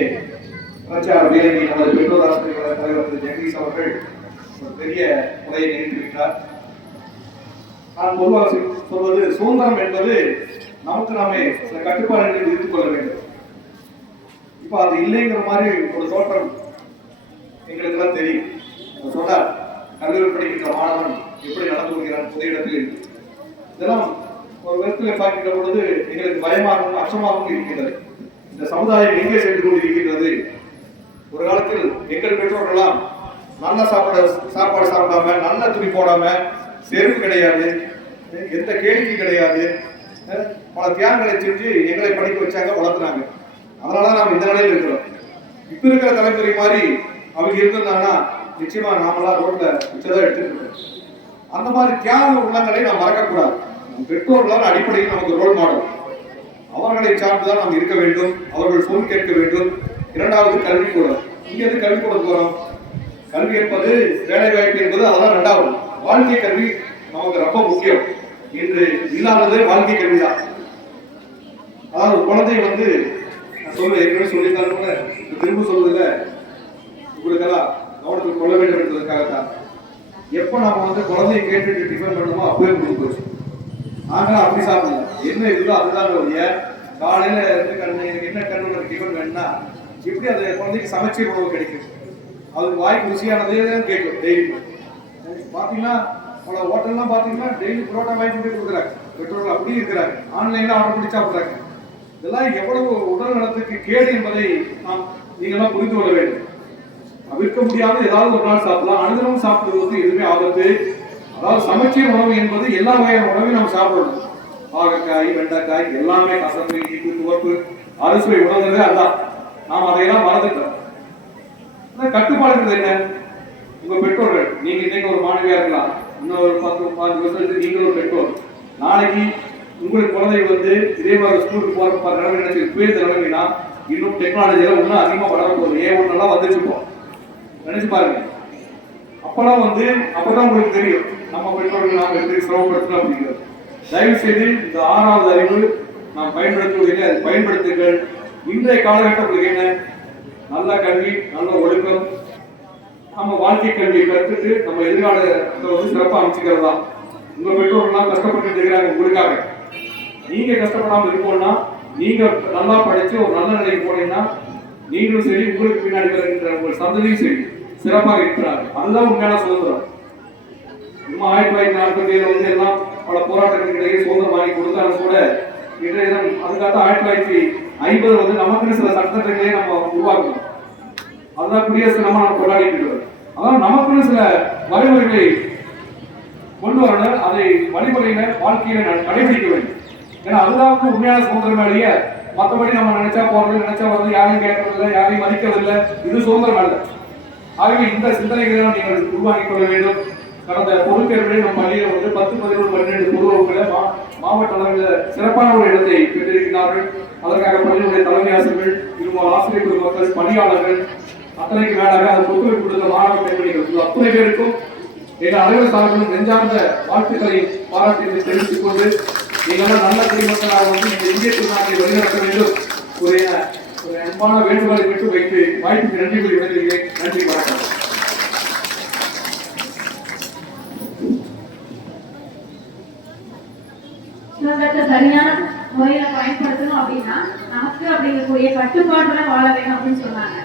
பிரச்சார வேலையை நமது பெற்றோர் ஆசிரியர் தலைவர் திரு ஜெகதீஷ் அவர்கள் ஒரு பெரிய உரையை நிகழ்த்தியிருக்கிறார். நான் பொதுவாக சொல்வது சுதந்திரம் என்பது நமக்கு நாமே சில கட்டுப்பாடுகளை விதித்துக் கொள்ள வேண்டும். இப்போ அது இல்லைங்கிற மாதிரி ஒரு தோற்றம் எங்களுக்கு எல்லாம் தெரியும். சொன்னார் கல்லூரி படிக்கின்ற மாணவன் எப்படி நடந்து கொள்கிறான் புதிய இடத்தில். இதெல்லாம் ஒரு விதத்தில் பார்க்கின்ற பொழுது எங்களுக்கு பயமாகவும் அச்சமாகவும் இருக்கின்றது. இந்த சமுதாயம் எங்கே சென்று கொண்டிருக்கின்றது? ஒரு காலத்தில் எங்கள் பெற்றோர்களெல்லாம் நல்ல சாப்பாடு சாப்பிடாம, நல்ல துணி போடாம, செருப்பு கிடையாது, எந்த கேள்வி கிடையாது, பல தியாகங்களை செஞ்சு எங்களை படிக்க வச்சாங்க, வளர்த்துனாங்க. அதனால நாம் இந்த நிலையில் இருக்கிறோம். இப்ப இருக்கிற தலைமுறை மாதிரி அவங்க இருந்திருந்தாங்கன்னா நிச்சயமா நாமெல்லாம் ரோட்ல உச்சதான் எடுத்துட்டு இருக்கோம். அந்த மாதிரி தியாக உள்ளங்களை நாம் மறக்கக்கூடாது. பெற்றோர்களால் அடிப்படையில் நமக்கு ரோல் மாடல். அவர்களை சார்ந்துதான் நாம் இருக்க வேண்டும். அவர்கள் சொல் கேட்க வேண்டும். இரண்டாவது கல்விக்கூடம். இங்கிருந்து கல்விக்கூடம் போறோம். கல்வி என்பது வேலை வாய்ப்பு என்பது அதெல்லாம் இரண்டாவது. வாழ்க்கை கல்வி நமக்கு ரொம்ப முக்கியம். இன்று இல்லாதது வாழ்க்கை கல்விதான். அதாவது குழந்தை வந்து ஏற்கனவே சொல்லியிருந்தாலும் திரும்ப சொல்வதில்ல, உங்களுக்கெல்லாம் கவனத்தில் கொள்ள வேண்டும் என்பதற்காகத்தான். எப்ப நாம வந்து குழந்தையை கேட்டுட்டு டிஃபன் பண்ணுமோ அப்பவே முடிஞ்சு போச்சு. நாங்களாம் அப்படி சாப்பிடலாம். என்ன இருக்குதோ அதுதான் ஒழிய காலையில இருந்து எனக்கு என்ன கண்ணு டிஃபன் வேணும்னா எப்படி அந்த குழந்தைக்கு சமைச்ச உணவு கிடைக்கும்? அது வாய்க்கு ருசியானதே தான் கேட்கும். டெய்லி பாத்தீங்கன்னா பல ஹோட்டல்லாம் பாத்தீங்கன்னா டெய்லி புரோட்டா வாங்கி போய் கொடுக்குறாங்க. பெற்றோர்கள் அப்படியே இருக்கிறாங்க. ஆன்லைன்ல ஆர்டர் பண்ணி சாப்பிடுறாங்க. இதெல்லாம் எவ்வளவு உடல் நலத்துக்கு கேடு என்பதை நாம் நீங்களாம் புரிந்து கொள்ள வேண்டும். தவிர்க்க முடியாத ஏதாவது ஒரு நாள் சாப்பிடலாம். அனுதினமும் சாப்பிடுவது வந்து எதுவுமே ஆபத்து. அதாவது சமைச்ச உணவு என்பது எல்லா வகையான உணவையும் நம்ம சாப்பிடணும். பாகக்காய், வெண்டைக்காய் எல்லாமே கசப்பு, இனிப்பு, துவப்பு, அறுசுவை உணவுங்கிறதே அதுதான். நாம் அதையெல்லாம் மறந்துட்டோம். கட்டுப்பாடுங்கிறது என்ன? உங்க பெற்றோர்கள், நீங்க இன்னைக்கு ஒரு மாணவியா இருக்கலாம், இன்னும் ஒரு 10-15 வருஷத்துக்கு நீங்க ஒரு பெற்றோர். நாளைக்கு உங்களுக்கு குழந்தைகள் வந்து இதே மாதிரி ஸ்கூலுக்கு போற நிலைமை நினைச்சு பேர் நிலைமைனா இன்னும் டெக்னாலஜி எல்லாம் இன்னும் அதிகமா வளர போகுது. ஏ1 வந்துச்சுப்போம் நினைச்சு பாருங்க. அப்பெல்லாம் வந்து அப்பதான் உங்களுக்கு தெரியும் நம்ம பெற்றோர்கள் நாம் எப்படி சிரமப்படுத்தணும் அப்படிங்கிறது. தயவு செய்து இந்த 6வது அறிவு நாம் பயன்படுத்துவதில்லை, அதை பயன்படுத்துங்கள். இன்றைய காலகட்டத்தில் என்ன நல்ல கல்வி, நல்ல ஒழுக்கம், நம்ம வாழ்க்கை கல்வியை கற்றுட்டு நம்ம எதிர்காலத்தை வந்து சிறப்பாக அமைச்சுக்கிறதா. உங்க பெற்றோர்கள்லாம் கஷ்டப்பட்டு இருக்கிறாங்க உங்களுக்காக. நீங்க கஷ்டப்படாமல் இருக்கணும்னா, நீங்க நல்லா படிச்சு ஒரு நல்ல நிலைக்கு போனீங்கன்னா நீங்களும் சரி, உங்களுக்கு பின்னாடி வருகின்ற உங்கள் சந்ததியும் சரி சிறப்பாக இருக்கிறாங்க. அதுதான் உண்மையான சுதந்திரம். நம்ம 1947 வந்து எல்லாம் பல போராட்டங்களுக்கு இடையே சுதந்திரம் வாங்கி கொடுத்தாலும் கூட இன்றைய தினம் அதுக்காக 1950 வந்து நமக்குன்னு சில சட்டத்திட்டங்களே நம்ம உருவாக்கணும். அதுதான் குடியரசு தினமா நம்ம கொண்டாடிட்டு இருக்கிறோம். அதான் நமக்குன்னு சில வழிமுறைகளை கொண்டு வரணும். அதை வழிமுறையில வாழ்க்கையில கடைபிடிக்க வேண்டும். ஏன்னா அதுதான் உண்மையான சுதந்திரம் வேலைய. மற்றபடி நம்ம நினைச்சா போறது, நினைச்சா வந்து யாரையும் கேட்கறதில்லை, யாரையும் மதிக்கிறதில்லை, இது சுதந்திரம் அல்ல. ஆகவே இந்த சிந்தனைகளை நீங்கள் உருவாக்கிக் கொள்ள வேண்டும். கடந்த பொதுத்தேர்வுகளில் நம் பள்ளியில் வந்து 10, 11, 12 பொது வகுப்புகளை மாவட்ட அளவில் சிறப்பான ஒரு இடத்தை பெற்றிருக்கிறார்கள். அதற்காக பள்ளியுடைய தலைமை ஆசிரியர்கள், இருமல் ஆசிரியர் குழுமக்கள், பணியாளர்கள், அத்தனைக்கு மேலாக அது ஒத்துழைப்பு கொடுத்த மாணவ பெண்மணிகள் அத்தனை பேருக்கும் எங்கள் அலுவலர் சார்பிலும் நெஞ்சார்ந்த வாழ்த்துக்களை பாராட்டி தெரிவித்துக் கொண்டு நீங்களாம் நல்ல குடிமக்களாக வந்து இந்த இந்திய திருநாட்டை வழிநடத்த வேண்டும் ஒரு அன்பான வேண்டுகோளை விட்டு வைத்து வாய்ப்புக்கு நன்றி கூறி விடைபெறுகிறேன். நன்றி, வணக்கம். சுதந்திரத்தை சரியான முறையில பயன்படுத்தணும் அப்படின்னா நமக்கு அப்படிங்கக்கூடிய கட்டுப்பாட்டுடன் வாழ வேணும் அப்படின்னு சொன்னாங்க.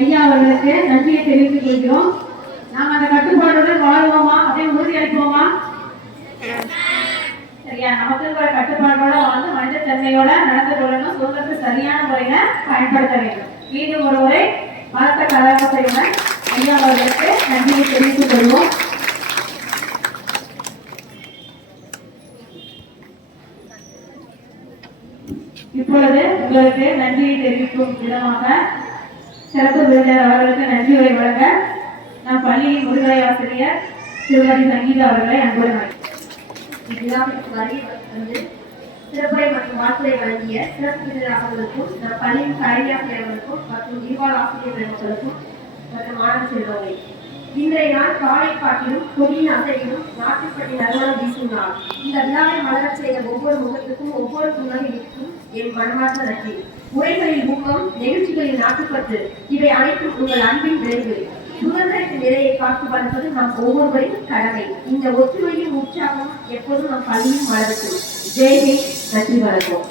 ஐயா அவர்களுக்கு நன்றியை தெரிவித்துக் கொள்கிறோம். நாம் அந்த கட்டுப்பாட்டுடன் வாழ்வோமா, அப்படியே உறுதியளிப்போமா? சரியா, நமக்கு ஒரு கட்டுப்பாட்டோட வாழ்ந்து மனித தன்மையோட நடந்து கொள்ளணும். சுதந்திரத்தை சரியான முறையில பயன்படுத்த வேண்டும். மீண்டும் ஒரு முறை பலத்த கலாச்சாரத்துடன் ஐயா அவர்களுக்கு நன்றியை தெரிவித்துக் கொள்வோம். இப்பொழுது உங்களுக்கு நன்றியை தெரிவிக்கும் விதமாக சிறப்பு விருந்தினர் அவர்களுக்கு நன்றி உரை வழங்க நம் பள்ளியின் முதுகலை ஆசிரியர் திருமதி சங்கீதா அவர்களை அன்புடன் சிறப்புரை மற்றும் வாழ்த்துறை வழங்கிய சிறப்பு விருந்தினர் அவர்களுக்கும் நம் பள்ளியின் தலைமையாசிரியர்களுக்கும் மற்றும் நிர்வாக ஆசிரியர் பெருமக்களுக்கும் மற்றும் மாணவ செல்வங்களை இன்றைய நாள் காலை காட்டிலும் கொடியின் அசையிலும் நாட்டுப்பட்டி நறுமணம் வீசும் நாள். இந்த விழாவை மலரச் செய்த ஒவ்வொரு முகத்துக்கும் ஒவ்வொரு புன்னகைக்கும் என் மனமார்ந்த நன்றி. உரைகளில் ஊக்கம், நிகழ்ச்சிகளில் நாட்டுப்பற்று, இவை அனைத்தும் உங்கள் அன்பின் விளைவு. சுதந்திரத்தின் நிலையை காத்து வளர்ப்பது நம் ஒவ்வொருவரின் கடமை. இந்த ஒற்றுமையும் உற்சாகம் எப்போதும் நம் பள்ளியும் வளரட்டும். ஜெய் ஹிந்த். நன்றி, வணக்கம்.